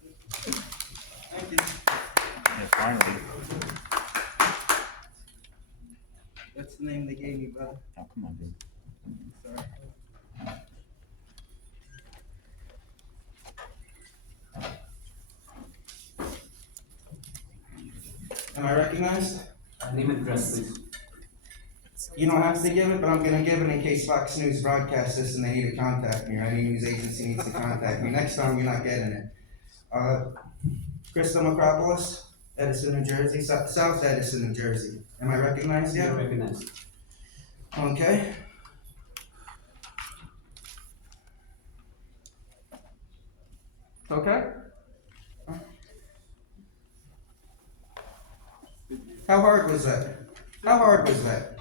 Thank you. Yeah, finally. What's the name they gave me, brother? Oh, come on, dude. Sorry. Am I recognized? Name and address, please. You don't have to give it, but I'm gonna give it in case Fox News broadcasts this and they need to contact me, or any news agency needs to contact me. Next time, you're not getting it. Crystal Macropolis, Edison, New Jersey, South Edison, New Jersey. Am I recognized yet? You're recognized. Okay. Okay? How hard was that? How hard was that?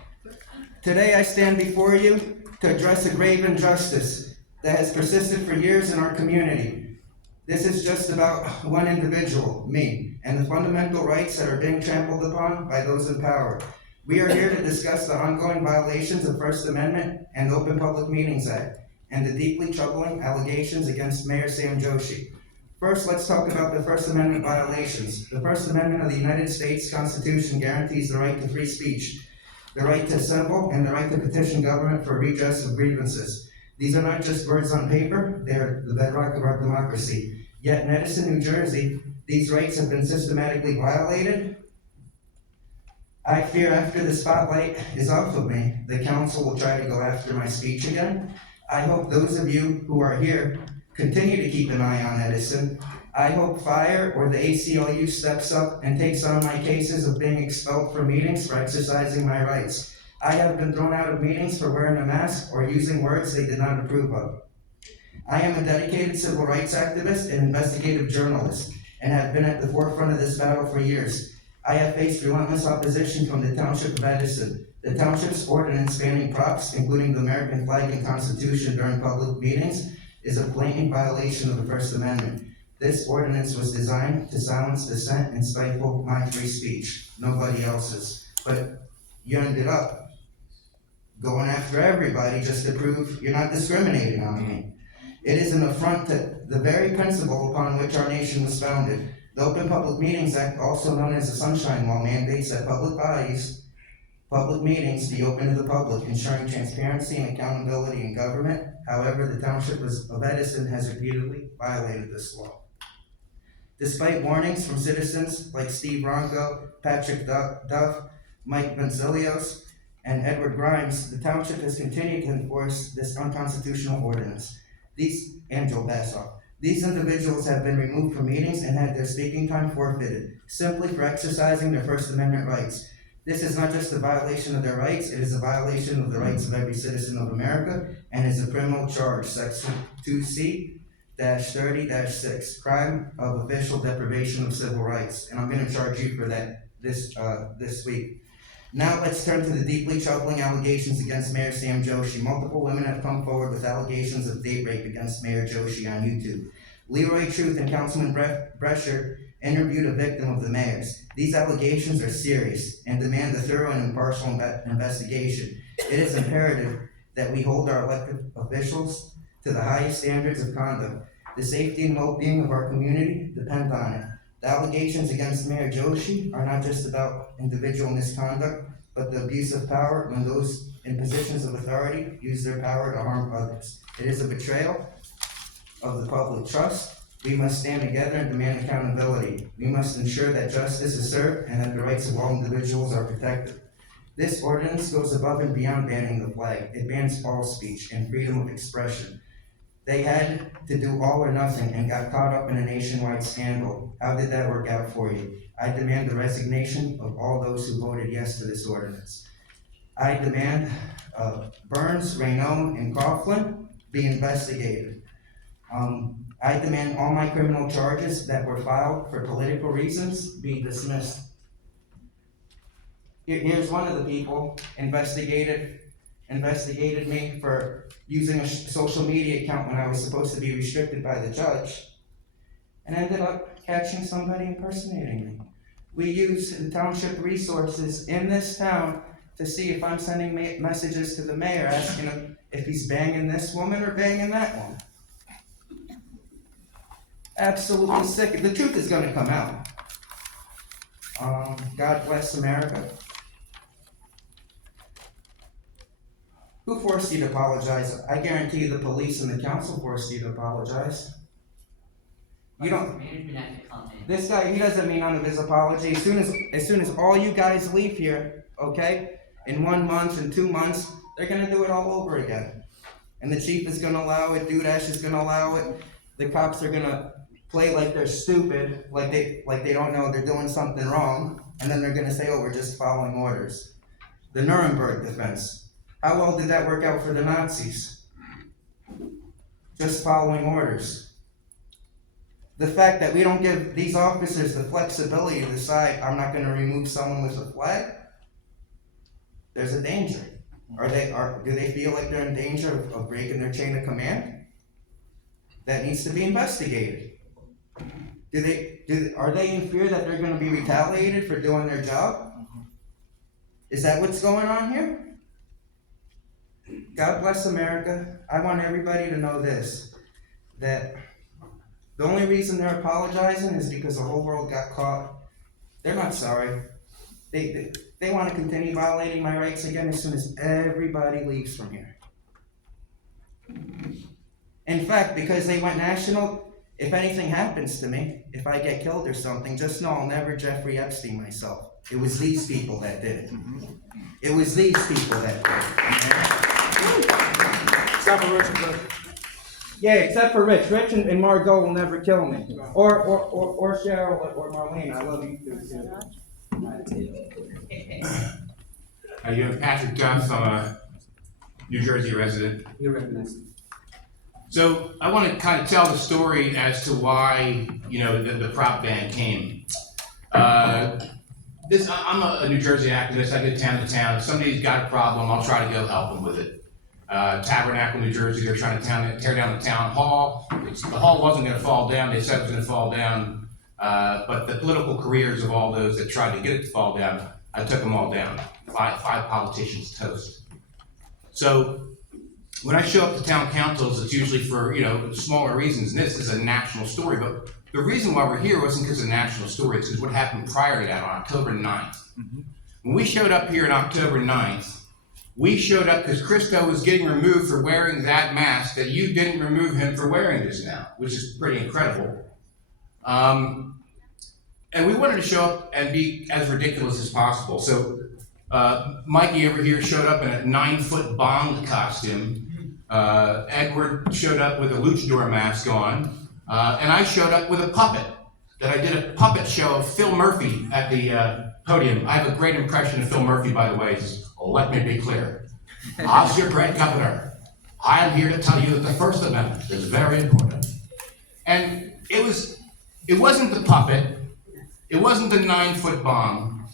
Today I stand before you to address a grave injustice that has persisted for years in our community. This is just about one individual, me, and the fundamental rights that are being trampled upon by those in power. We are here to discuss the ongoing violations of First Amendment and Open Public Meetings Act, and the deeply troubling allegations against Mayor Sam Joshi. First, let's talk about the First Amendment violations. The First Amendment of the United States Constitution guarantees the right to free speech, the right to assemble, and the right to petition government for redress of grievances. These are not just words on paper, they are the bedrock of our democracy. Yet in Edison, New Jersey, these rights have been systematically violated. I fear after the spotlight is off of me, the council will try to go after my speech again. I hope those of you who are here continue to keep an eye on Edison. I hope FIRE or the ACLU steps up and takes on my cases of being expelled from meetings for exercising my rights. I have been thrown out of meetings for wearing a mask or using words they did not approve of. I am a dedicated civil rights activist and investigative journalist, and have been at the forefront of this battle for years. I have faced relentless opposition from the Township of Edison. The Township's ordinance banning props, including the American flag and Constitution during public meetings, is a blatant violation of the First Amendment. This ordinance was designed to silence dissent and stifle my free speech, nobody else's. But you ended up going after everybody just to prove you're not discriminating on me. It is an affront to the very principle upon which our nation was founded. The Open Public Meetings Act, also known as the Sunshine Law, mandates that public meetings be open to the public, ensuring transparency and accountability in government. However, the Township of Edison has repeatedly violated this law. Despite warnings from citizens like Steve Ronco, Patrick Duff, Mike Benzilios, and Edward Grimes, the Township has continued to enforce this unconstitutional ordinance. Angel Bassoff. These individuals have been removed from meetings and had their speaking time forfeited, simply for exercising their First Amendment rights. This is not just a violation of their rights, it is a violation of the rights of every citizen of America, and is a criminal charge, section 2C-30-6, crime of official deprivation of civil rights. And I'm gonna charge you for that this week. Now let's turn to the deeply troubling allegations against Mayor Sam Joshi. Multiple women have come forward with allegations of date rape against Mayor Joshi on YouTube. Leroy Truth and Councilman Brescher interviewed a victim of the mayor's. These allegations are serious and demand a thorough and impartial investigation. It is imperative that we hold our elected officials to the highest standards of conduct. The safety and well-being of our community depend on it. The allegations against Mayor Joshi are not just about individual misconduct, but the abuse of power when those in positions of authority use their power to harm others. It is a betrayal of the public trust. We must stand together and demand accountability. We must ensure that justice is served and that the rights of all individuals are protected. This ordinance goes above and beyond banning the flag. It bans all speech and freedom of expression. They had to do all or nothing and got caught up in a nationwide scandal. How did that work out for you? I demand the resignation of all those who voted yes to this ordinance. I demand Burns, Raynone, and Coughlin be investigated. I demand all my criminal charges that were filed for political reasons be dismissed. Here's one of the people investigated me for using a social media account when I was supposed to be restricted by the judge, and ended up catching somebody impersonating me. We use the township resources in this town to see if I'm sending messages to the mayor asking him if he's banging this woman or banging that woman. Absolutely sick. The truth is gonna come out. God bless America. Who forced you to apologize? I guarantee you the police and the council forced you to apologize. You don't. This guy, he doesn't mean none of his apology. As soon as all you guys leave here, okay, in 1 month, in 2 months, they're gonna do it all over again. And the chief is gonna allow it, Dudash is gonna allow it, the cops are gonna play like they're stupid, like they don't know they're doing something wrong, and then they're gonna say, oh, we're just following orders. The Nuremberg defense, how well did that work out for the Nazis? Just following orders. The fact that we don't give these officers the flexibility to decide, I'm not gonna remove someone with a flag, there's a danger. Do they feel like they're in danger of breaking their chain of command? That needs to be investigated. Are they in fear that they're gonna be retaliated for doing their job? Is that what's going on here? God bless America. I want everybody to know this, that the only reason they're apologizing is because the whole world got caught. They're not sorry. They want to continue violating my rights again as soon as everybody leaves from here. In fact, because they went national, if anything happens to me, if I get killed or something, just know I'll never Jeffrey Epstein myself. It was these people that did it. It was these people that did it. Except for Rich. Yeah, except for Rich. Rich and Margot will never kill me. Or Cheryl or Marlene. I love you too. How you doing? Patrick Johnson. I'm a New Jersey resident. You're recognized. So I want to kind of tell the story as to why, you know, the prop ban came. I'm a New Jersey activist. I go town to town. If somebody's got a problem, I'll try to go help them with it. Tabernacle, New Jersey, they're trying to tear down the town hall. The hall wasn't going to fall down. They said it was going to fall down. But the political careers of all those that tried to get it to fall down, I took them all down. Five politicians toast. So when I show up to town councils, it's usually for, you know, smaller reasons. And this is a national story. But the reason why we're here wasn't because of a national story. It's because what happened prior to that on October 9th. When we showed up here on October 9th, we showed up because Christo was getting removed for wearing that mask that you didn't remove him for wearing just now, which is pretty incredible. And we wanted to show up and be as ridiculous as possible. So Mikey over here showed up in a 9-foot Bond costume. Edward showed up with a luchador mask on. And I showed up with a puppet. That I did a puppet show of Phil Murphy at the podium. I have a great impression of Phil Murphy, by the way. He says, let me be clear. As your great governor, I am here to tell you that the First Amendment is very important. And it wasn't the puppet, it wasn't the 9-foot bomb.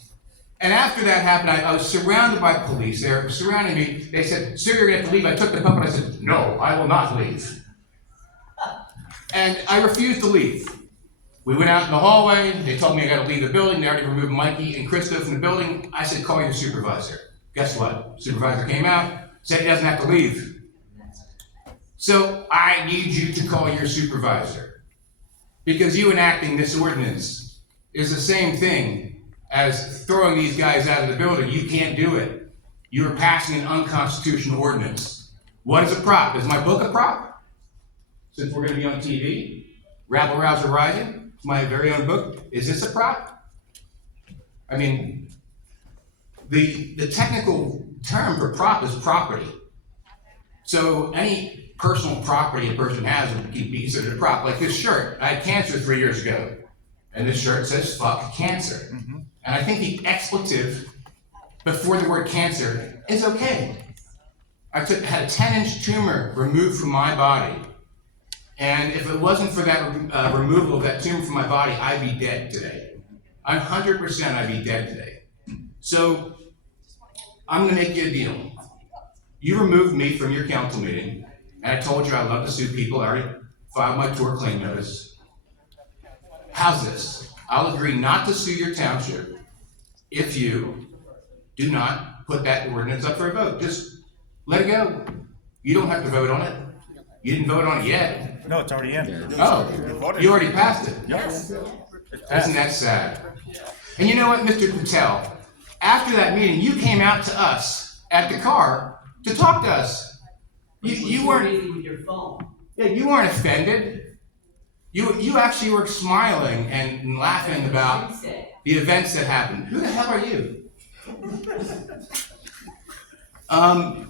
And after that happened, I was surrounded by police. They were surrounding me. They said, sir, you're gonna have to leave. I took the puppet, I said, no, I will not leave. And I refused to leave. We went out in the hallway, they told me I gotta leave the building. They already removed Mikey and Christo from the building. I said, call your supervisor. Guess what? Supervisor came out, said he doesn't have to leave. So I need you to call your supervisor. Because you enacting this ordinance is the same thing as throwing these guys out of the building. You can't do it. You're passing an unconstitutional ordinance. What is a prop? Is my book a prop? Since we're gonna be on TV, Rabble Rouser Rising, it's my very own book. Is this a prop? I mean, the technical term for prop is property. So any personal property a person has would be considered a prop. Like this shirt, I had cancer 3 years ago, and this shirt says fuck cancer. And I think the expletive before the word cancer is okay. I had a 10-inch tumor removed from my body, and if it wasn't for that removal of that tumor from my body, I'd be dead today. 100% I'd be dead today. So I'm gonna make you a deal. You removed me from your council meeting, and I told you I love to sue people. I already filed my tort claim notice. How's this? I'll agree not to sue your township if you do not put that ordinance up for a vote. Just let it go. You don't have to vote on it. You didn't vote on it yet. No, it's already in. Oh, you already passed it. Yes. Isn't that sad? And you know what, Mr. Patel? After that meeting, you came out to us at the car to talk to us. You weren't. With your phone. Yeah, you weren't offended. You actually were smiling and laughing about the events that happened. Who the hell are you?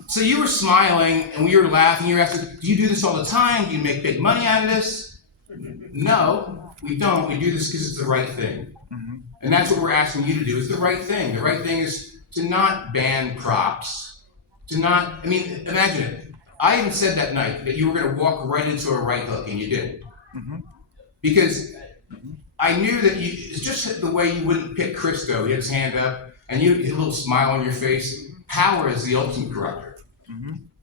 So you were smiling and we were laughing. You were asking, do you do this all the time? Do you make big money out of this? No, we don't. We do this because it's the right thing. And that's what we're asking you to do. It's the right thing. The right thing is to not ban props. To not, I mean, imagine it. I even said that night that you were going to walk right into a right hook, and you didn't. Because I knew that it's just the way you wouldn't pick Crisco. He had his hand up, and you had a little smile on your face. Power is the ultimate corrupter.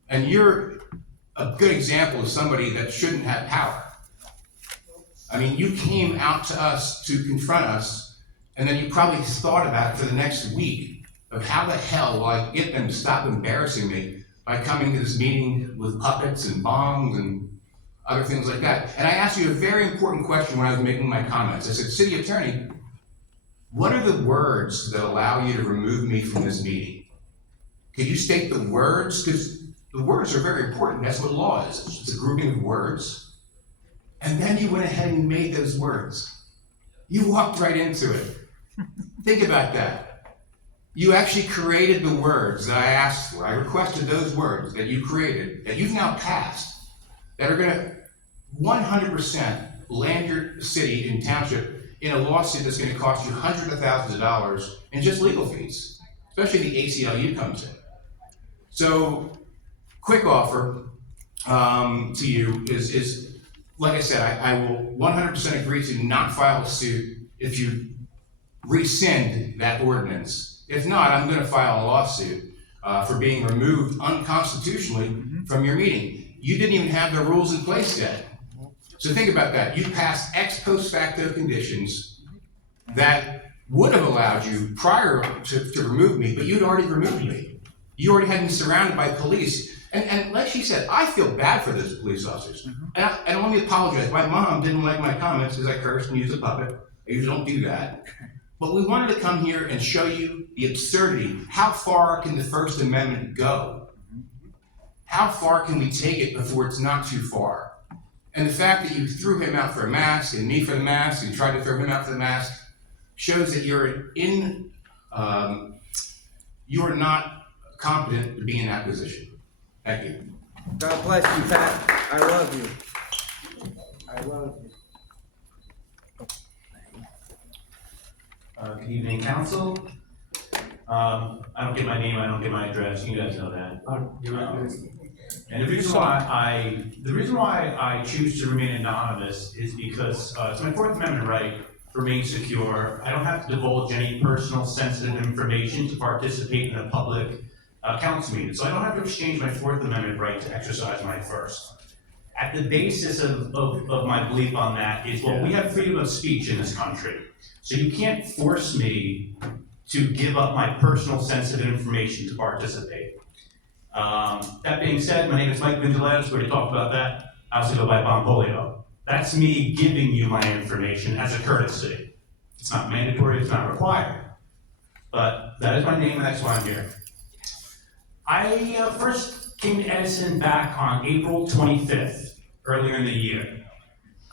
And you're a good example of somebody that shouldn't have power. I mean, you came out to us to confront us, and then you probably thought about it for the next week of how the hell will I get them to stop embarrassing me by coming to this meeting with puppets and bombs and other things like that. And I asked you a very important question when I was making my comments. I said, City Attorney, what are the words that allow you to remove me from this meeting? Could you state the words? Because the words are very important. That's what law is. It's a grouping of words. And then you went ahead and made those words. You walked right into it. Think about that. You actually created the words that I asked for. I requested those words that you created, that you've now passed, that are going to 100% land your city and township in a lawsuit that's going to cost you hundreds of thousands of dollars in just legal fees, especially the ACLU comes in. So, quick offer to you is, like I said, I will 100% agree to not file a suit if you rescind that ordinance. If not, I'm going to file a lawsuit for being removed unconstitutionally from your meeting. You didn't even have the rules in place yet. So think about that. You passed ex post facto conditions that would have allowed you prior to remove me, but you'd already removed me. You already had me surrounded by police. And like she said, I feel bad for those police officers. And let me apologize. My mom didn't like my comments because I cursed and used a puppet. I usually don't do that. But we wanted to come here and show you the absurdity. How far can the First Amendment go? How far can we take it before it's not too far? And the fact that you threw him out for a mask and me for the mask and tried to throw him out for the mask shows that you're not competent to be in that position. Thank you. God bless you, Pat. I love you. I love you. Good evening, council. I don't get my name, I don't get my address, you guys know that. And the reason why I choose to remain anonymous is because it's my Fourth Amendment right to remain secure. I don't have to divulge any personal sensitive information to participate in a public council meeting. So I don't have to exchange my Fourth Amendment right to exercise my first. At the basis of my belief on that is, well, we have freedom of speech in this country. So you can't force me to give up my personal sensitive information to participate. That being said, my name is Mike Vingilatis. We already talked about that. I also go by Bonpolio. That's me giving you my information as a courtesy. It's not mandatory, it's not required. But that is my name and that's why I'm here. I first came to Edison back on April 25th, earlier in the year.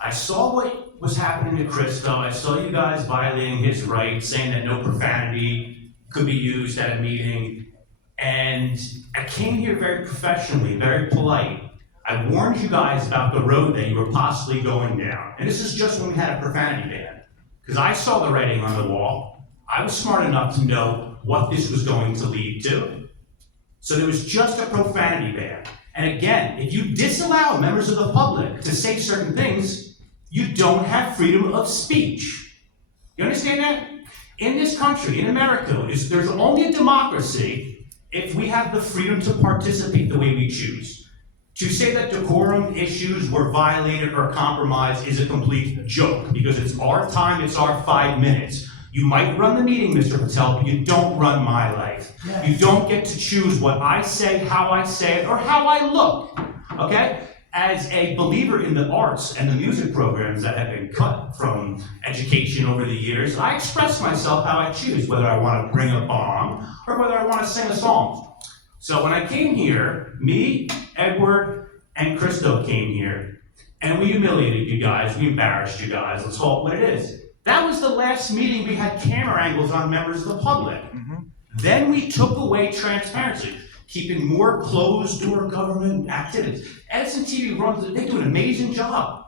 I saw what was happening to Cristo. I saw you guys violating his rights, saying that no profanity could be used at a meeting. And I came here very professionally, very polite. I warned you guys about the road that you were possibly going down. And this is just when we had a profanity ban. Because I saw the writing on the wall. I was smart enough to know what this was going to lead to. So there was just a profanity ban. And again, if you disallow members of the public to say certain things, you don't have freedom of speech. You understand that? In this country, in America, there's only a democracy if we have the freedom to participate the way we choose. To say that decorum issues were violated or compromised is a complete joke, because it's our time, it's our 5 minutes. You might run the meeting, Mr. Patel, but you don't run my life. You don't get to choose what I say, how I say it, or how I look, okay? As a believer in the arts and the music programs that have been cut from education over the years, I express myself how I choose, whether I want to bring a bomb or whether I want to sing a song. So when I came here, me, Edward, and Christo came here, and we humiliated you guys, we embarrassed you guys, let's call it what it is. That was the last meeting we had camera angles on members of the public. Then we took away transparency, keeping more closed-door government activities. Edison TV runs, they do an amazing job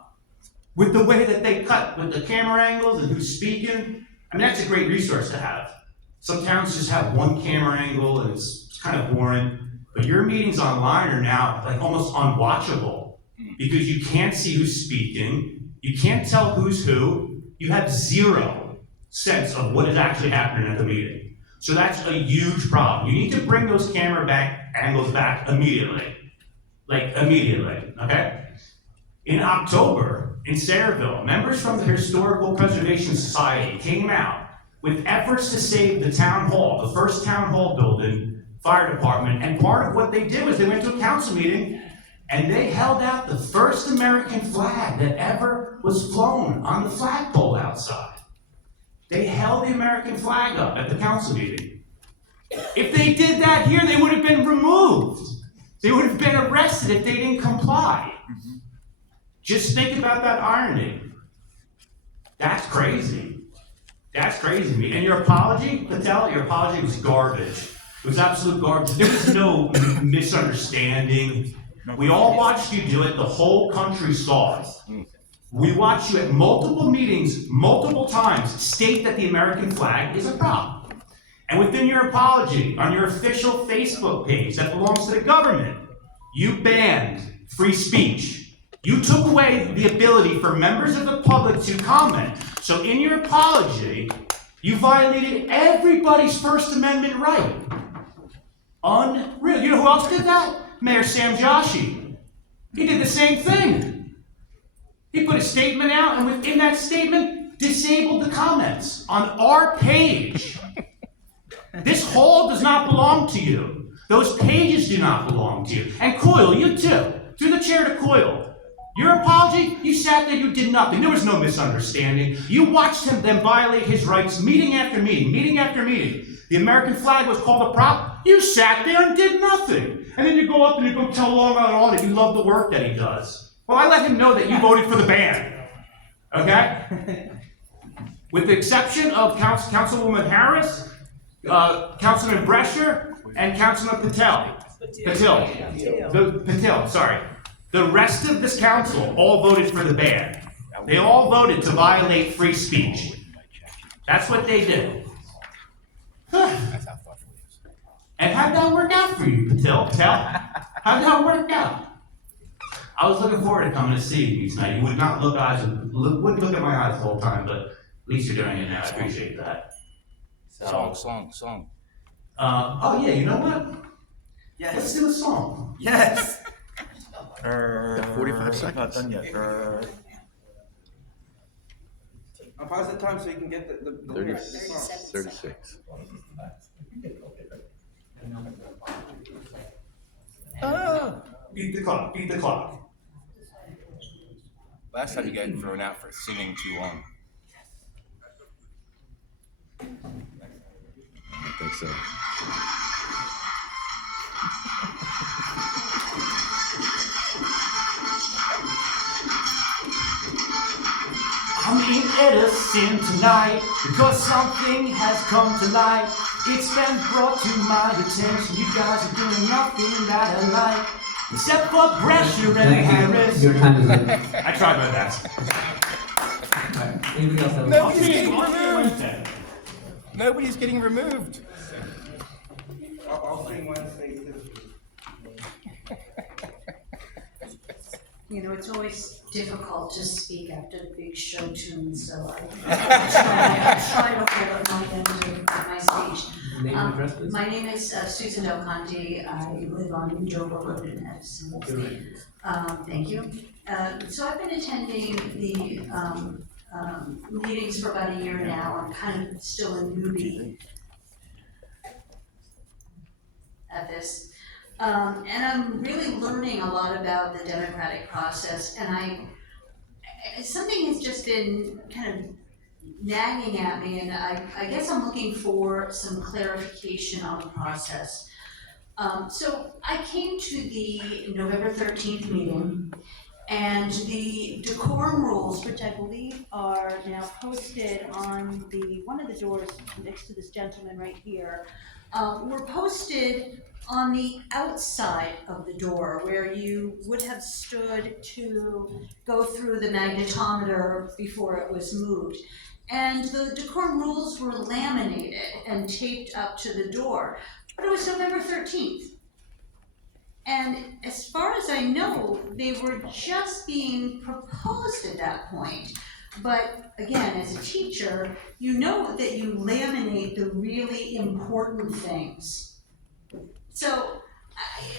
with the way that they cut, with the camera angles and who's speaking. I mean, that's a great resource to have. Some towns just have one camera angle and it's kind of boring, but your meetings online are now like almost unwatchable because you can't see who's speaking, you can't tell who's who, you have zero sense of what is actually happening at the meeting. So that's a huge problem. You need to bring those camera angles back immediately. Like immediately, okay? In October, in Sayreville, members from the Historical Preservation Society came out with efforts to save the town hall, the first town hall building, fire department, and part of what they did was they went to a council meeting and they held out the first American flag that ever was flown on the flagpole outside. They held the American flag up at the council meeting. If they did that here, they would have been removed. They would have been arrested if they didn't comply. Just think about that irony. That's crazy. That's crazy to me. And your apology, Patel, your apology was garbage. It was absolute garbage. There was no misunderstanding. We all watched you do it. The whole country saw it. We watched you at multiple meetings, multiple times, state that the American flag is a problem. And within your apology, on your official Facebook page that belongs to the government, you banned free speech. You took away the ability for members of the public to comment. So in your apology, you violated everybody's First Amendment right. Unreal. You know who else did that? Mayor Sam Joshi. He did the same thing. He put a statement out, and within that statement, disabled the comments on our page. This hall does not belong to you. Those pages do not belong to you. And Coyle, you too. Through the chair to Coyle. Your apology, you sat there, you did nothing. There was no misunderstanding. You watched him then violate his rights meeting after meeting, meeting after meeting. The American flag was called a prop. You sat there and did nothing. And then you go up and you go tell Long Island that you love the work that he does. Well, I let him know that you voted for the ban. Okay? With the exception of Councilwoman Harris, Councilman Brescher, and Councilman Patel. Patel, sorry. The rest of this council all voted for the ban. They all voted to violate free speech. That's what they did. And how'd that work out for you, Patel? How'd that work out? I was looking forward to coming to see you tonight. You would not wouldn't look at my eyes the whole time, but at least you're doing it now. I appreciate that. Song. Oh yeah, you know what? Yes. Let's do a song. Yes. 45 seconds. Not done yet. I'll pause the time so you can get the 36. Beat the clock. Beat the clock. Last time you got thrown out for singing too long. I think so. I'm in Edison tonight because something has come to light. It's been brought to my attention. You guys are doing nothing that I like, except for Brescher and Harris. Your time is up. I tried my best. Alright, anybody else have a Nobody's getting removed. Nobody's getting removed. I'll sing Wednesday too. You know, it's always difficult to speak after the big show tune, so I try to hold up my end of my speech. Name and address, please. My name is Susan Del Conte. I live on Dover Road in Edison. Thank you. So I've been attending the meetings for about a year now. I'm kind of still a newbie at this. And I'm really learning a lot about the democratic process, and something has just been kind of nagging at me, and I guess I'm looking for some clarification on the process. So I came to the November 13th meeting, and the decorum rules, which I believe are now posted on one of the doors next to this gentleman right here, were posted on the outside of the door where you would have stood to go through the magnetometer before it was moved. And the decorum rules were laminated and taped up to the door, but it was November 13th. And as far as I know, they were just being proposed at that point. But again, as a teacher, you know that you laminate the really important things. So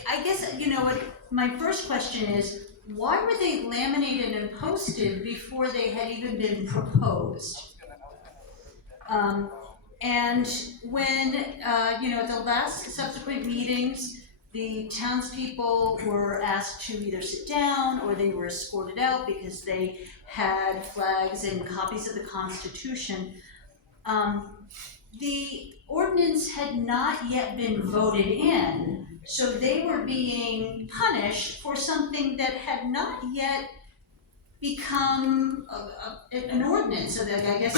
I guess, you know, what my first question is, why were they laminated and posted before they had even been proposed? And when, you know, the last subsequent meetings, the townspeople were asked to either sit down or they were escorted out because they had flags and copies of the Constitution. The ordinance had not yet been voted in, so they were being punished for something that had not yet become an ordinance, so that I guess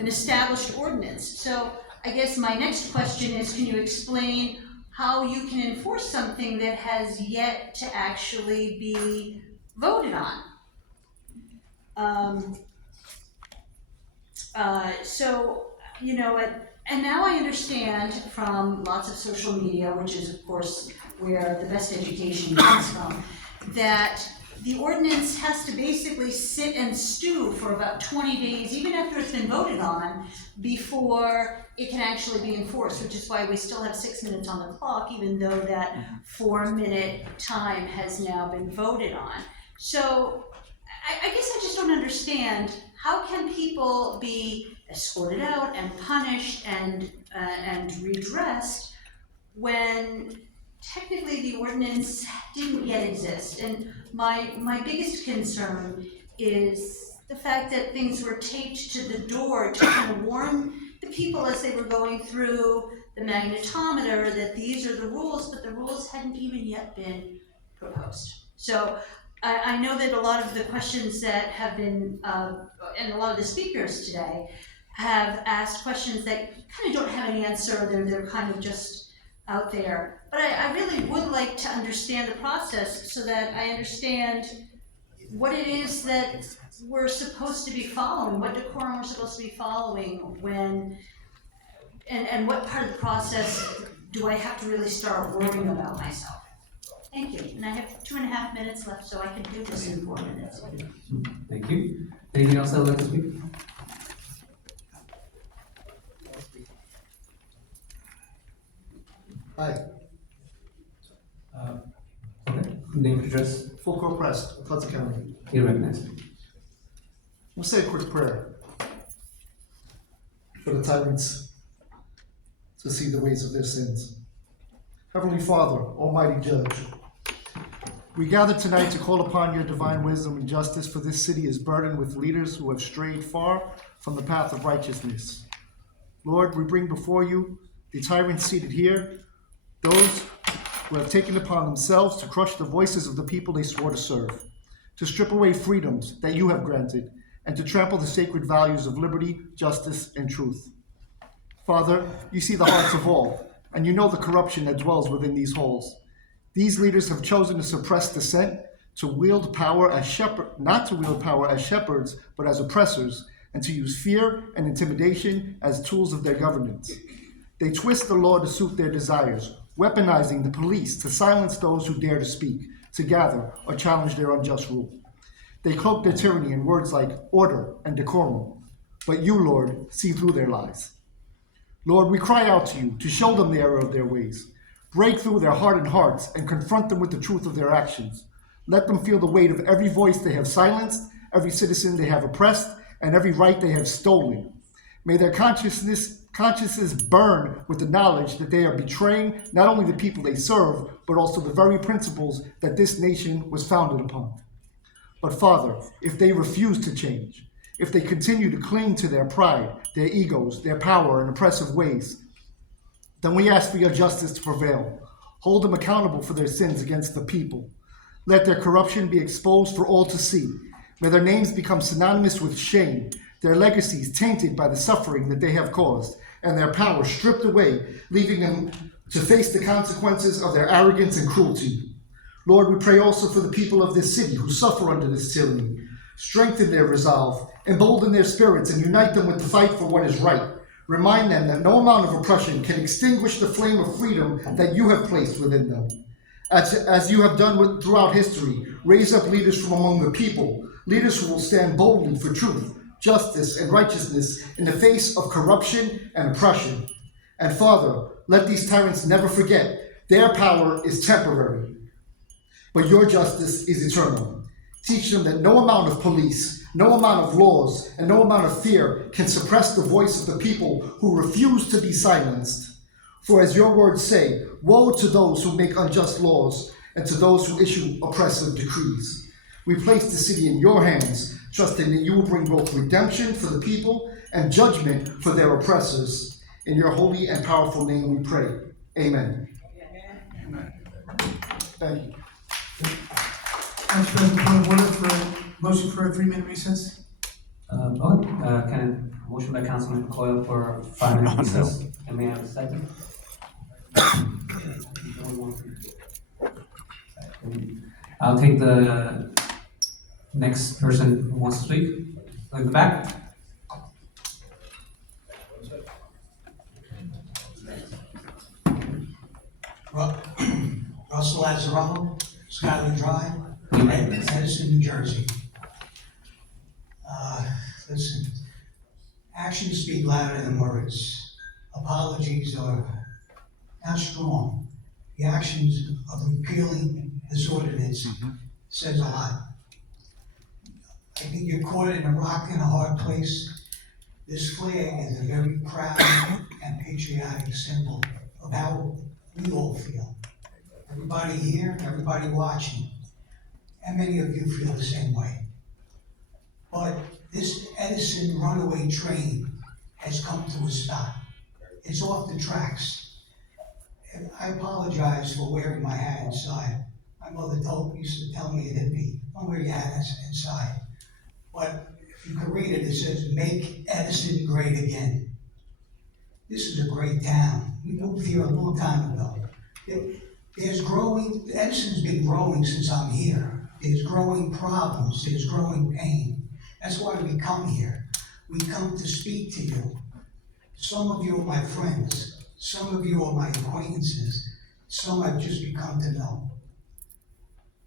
an established ordinance. So I guess my next question is, can you explain how you can enforce something that has yet to actually be voted on? So, you know, and now I understand from lots of social media, which is of course where the best education comes from, that the ordinance has to basically sit and stew for about 20 days, even after it's been voted on, before it can actually be enforced, which is why we still have 6 minutes on the clock, even though that 4-minute time has now been voted on. So I guess I just don't understand, how can people be escorted out and punished and redressed when technically the ordinance didn't yet exist? And my biggest concern is the fact that things were taped to the door to kind of warn the people as they were going through the magnetometer that these are the rules, but the rules hadn't even yet been proposed. So I know that a lot of the questions that have been, and a lot of the speakers today have asked questions that kind of don't have an answer, they're kind of just out there. But I really would like to understand the process so that I understand what it is that we're supposed to be following, what decorum we're supposed to be following when, and what part of the process do I have to really start worrying about myself. Thank you, and I have 2.5 minutes left, so I can do this in 4 minutes. Thank you. Anything else I would like to speak? Hi. Okay. Name and address. Full Court Press, Hudson County. You're recognized. We'll say a quick prayer for the tyrants to see the ways of their sins. Heavenly Father, Almighty Judge, we gather tonight to call upon your divine wisdom and justice, for this city is burdened with leaders who have strayed far from the path of righteousness. Lord, we bring before you the tyrants seated here, those who have taken upon themselves to crush the voices of the people they swore to serve, to strip away freedoms that you have granted, and to trample the sacred values of liberty, justice, and truth. Father, you see the hearts of all, and you know the corruption that dwells within these halls. These leaders have chosen to suppress dissent, to wield power as not to wield power as shepherds, but as oppressors, and to use fear and intimidation as tools of their governance. They twist the law to suit their desires, weaponizing the police to silence those who dare to speak, to gather or challenge their unjust rule. They cloak their tyranny in words like order and decorum, but you, Lord, see through their lies. Lord, we cry out to you to show them the error of their ways. Break through their hardened hearts and confront them with the truth of their actions. Let them feel the weight of every voice they have silenced, every citizen they have oppressed, and every right they have stolen. May their consciences burn with the knowledge that they are betraying not only the people they serve, but also the very principles that this nation was founded upon. But Father, if they refuse to change, if they continue to cling to their pride, their egos, their power, and oppressive ways, then we ask for your justice to prevail. Hold them accountable for their sins against the people. Let their corruption be exposed for all to see. May their names become synonymous with shame, their legacies tainted by the suffering that they have caused, and their power stripped away, leaving them to face the consequences of their arrogance and cruelty. Lord, we pray also for the people of this city who suffer under this tyranny. Strengthen their resolve, embolden their spirits, and unite them with the fight for what is right. Remind them that no amount of oppression can extinguish the flame of freedom that you have placed within them. As you have done throughout history, raise up leaders from among the people, leaders who will stand boldly for truth, justice, and righteousness in the face of corruption and oppression. And Father, let these tyrants never forget their power is temporary, but your justice is eternal. Teach them that no amount of police, no amount of laws, and no amount of fear can suppress the voice of the people who refuse to be silenced. For as your words say, woe to those who make unjust laws and to those who issue oppressive decrees. We place the city in your hands, trusting that you will bring both redemption for the people and judgment for their oppressors. In your holy and powerful name we pray. Amen. Amen. Thank you. Council President, point of order for motion for a 3-minute recess. Can I motion by Councilman Coyle for 5-minute recess? And may I have a second? I'll take the next person who wants to speak. In the back. Russell Lazzaro, Skyler Drive, Edison, New Jersey. Listen, actions speak louder than words. Apologies are not strong. The actions of repealing this ordinance says a lot. I think you're caught in a rock and a hard place. This flag is a very proud and patriotic symbol of how we all feel. Everybody here, everybody watching, and many of you feel the same way. But this Edison runaway train has come to a stop. It's off the tracks. And I apologize for wearing my hat inside. My mother used to tell me it hit me. Don't wear your hat inside. But if you can read it, it says, "Make Edison great again." This is a great town. We moved here a long time ago. Edison's been growing since I'm here. There's growing problems, there's growing pain. That's why we come here. We come to speak to you. Some of you are my friends. Some of you are my acquaintances. Some I've just become to know.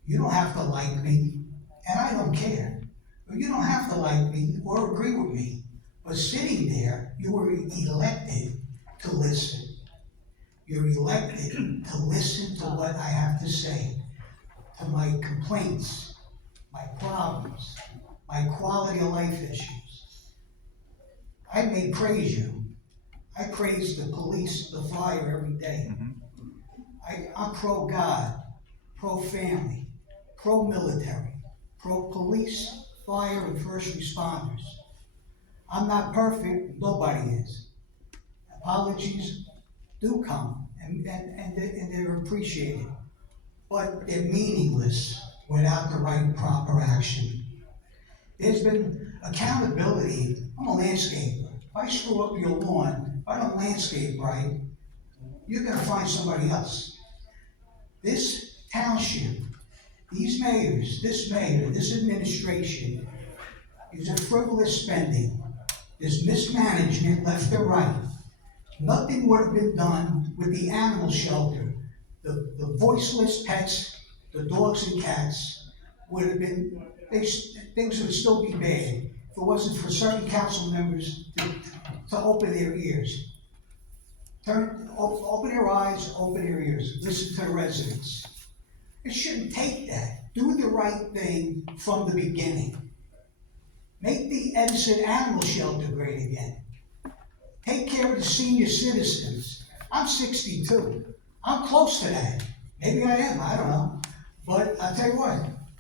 You don't have to like me, and I don't care. You don't have to like me or agree with me. But sitting there, you were elected to listen. You're elected to listen to what I have to say, to my complaints, my problems, my quality of life issues. I may praise you. I praise the police, the fire every day. I'm pro-God, pro-family, pro-military, pro-police, fire, and first responders. I'm not perfect, nobody is. Apologies do come, and they're appreciated, but they're meaningless without the right proper action. There's been accountability. I'm a landscaper. If I screw up your lawn, if I don't landscape right, you're gonna find somebody else. This township, these mayors, this mayor, this administration is a frivolous spending. There's mismanagement left and right. Nothing would have been done with the animal shelter, the voiceless pets, the dogs and cats would have been, things would still be bad if it wasn't for certain council members to open their ears. Open their eyes, open their ears, listen to the residents. It shouldn't take that. Do the right thing from the beginning. Make the Edison Animal Shelter great again. Take care of the senior citizens. I'm 62. I'm close to that. Maybe I am, I don't know. But I'll tell you what,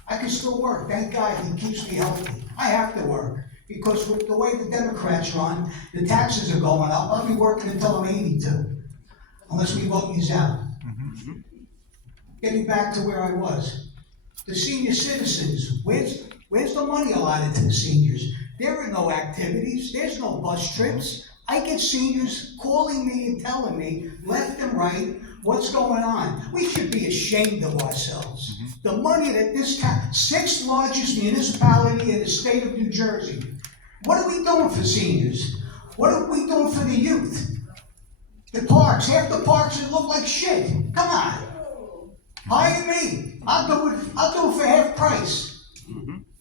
I can still work. Thank God he keeps me healthy. I have to work. Because with the way the Democrats run, the taxes are going up. I'll be working until I'm 82. Unless we vote these out. Getting back to where I was. The senior citizens, where's the money allotted to the seniors? There are no activities, there's no bus trips. I get seniors calling me and telling me, left and right, what's going on. We should be ashamed of ourselves. The money that this town, sixth largest municipality in the state of New Jersey. What are we doing for seniors? What are we doing for the youth? The parks, half the parks that look like shit. Come on. Hire me. I'll do it for half price.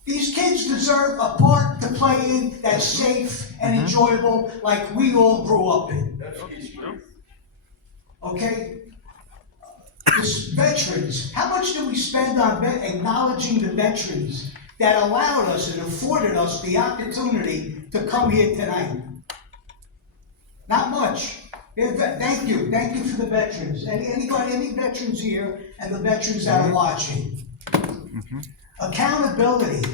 These kids deserve a park to play in that's safe and enjoyable like we all grew up in. Okay? This veterans, how much do we spend on acknowledging the veterans that allowed us and afforded us the opportunity to come here tonight? Not much. Thank you for the veterans. Any veterans here and the veterans that are watching. Accountability.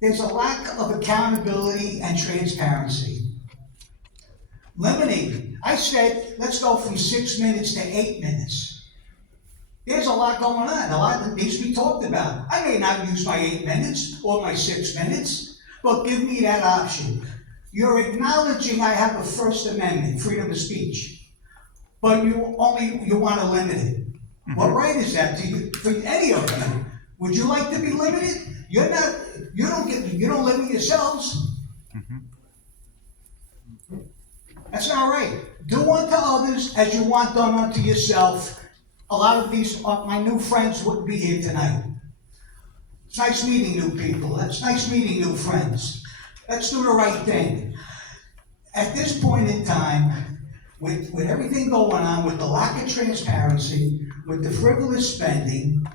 There's a lack of accountability and transparency. Limiting. I said, let's go from 6 minutes to 8 minutes. There's a lot going on. A lot that needs to be talked about. I may not use my 8 minutes or my 6 minutes, but give me that option. You're acknowledging I have a First Amendment, freedom of speech, but you want to limit it. What right is that to you, for any of you? Would you like to be limited? You don't limit yourselves. That's not right. Do unto others as you want done unto yourself. A lot of these, my new friends wouldn't be here tonight. It's nice meeting new people. It's nice meeting new friends. Let's do the right thing. At this point in time, with everything going on, with the lack of transparency, with the frivolous spending,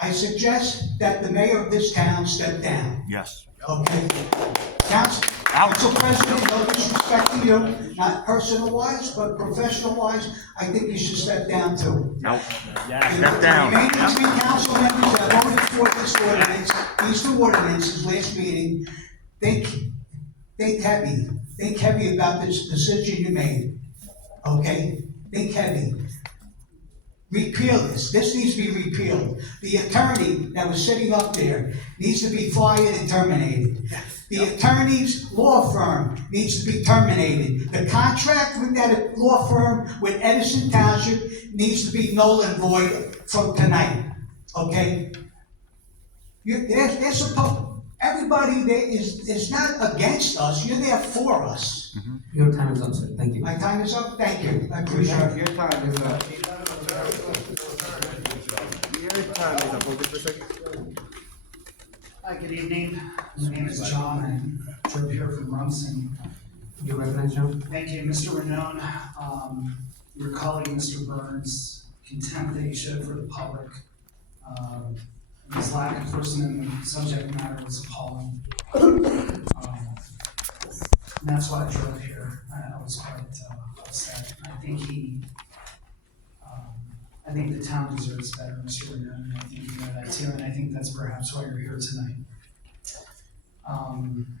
I suggest that the mayor of this town step down. Yes. Okay? Council President, no disrespect to you, not personal-wise, but professional-wise, I think you should step down too. Nope. Yeah, step down. The remaining three council members that voted for this ordinance, these two ordinances last meeting, think heavy. Think heavy about this decision you made. Okay? Think heavy. Repeal this. This needs to be repealed. The attorney that was sitting up there needs to be fired and terminated. The attorney's law firm needs to be terminated. The contract with that law firm with Edison Township needs to be null and void from tonight. Okay? They're supposed. Everybody there is not against us. You're there for us. Your time is up, sir. Thank you. My time is up. Thank you. I appreciate it. Your time is up. Your time is up. Hold it for a second. Hi, good evening. My name is John, and I drove here from Rumson. Your residence, John? Thank you, Mr. Renone. Your colleague, Mr. Burns, contempt that you showed for the public. His lack of First Amendment subject matter was appalling. And that's why I drove here. I was quite upset. I think the town deserves better, Mr. Renone, and I think you know that too, and I think that's perhaps why you're here tonight.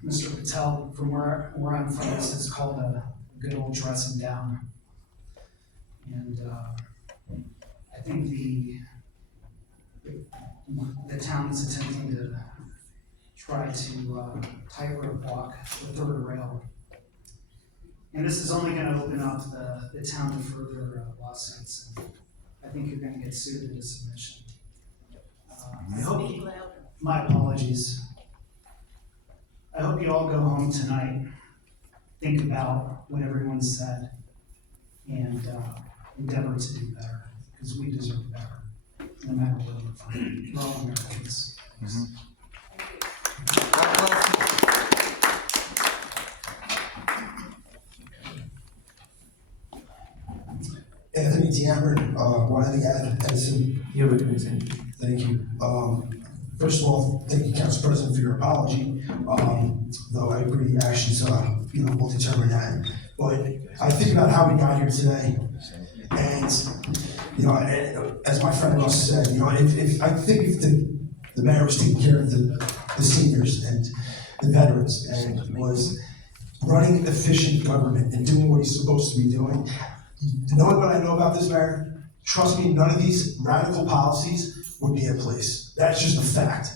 Mr. Patel, from where I'm from, this is called a good old dressing down. And I think the town is attempting to try to tightrope walk the third rail. And this is only going to open up the town to further lawsuits. And I think you're going to get sued into submission. My apologies. I hope you all go home tonight, think about what everyone said, and endeavor to do better, because we deserve better, no matter what. for all Americans. Anthony Cameron, Wiley Edison. You're recognized. Thank you. First of all, thank you, Council President, for your apology. Though I agree, actions, will determine that. But I think about how we got here today, and as my friend Russ said, if the mayor was taking care of the seniors and the veterans and was running efficient government and doing what he's supposed to be doing, knowing what I know about this mayor, trust me, none of these radical policies would be in place. That's just a fact.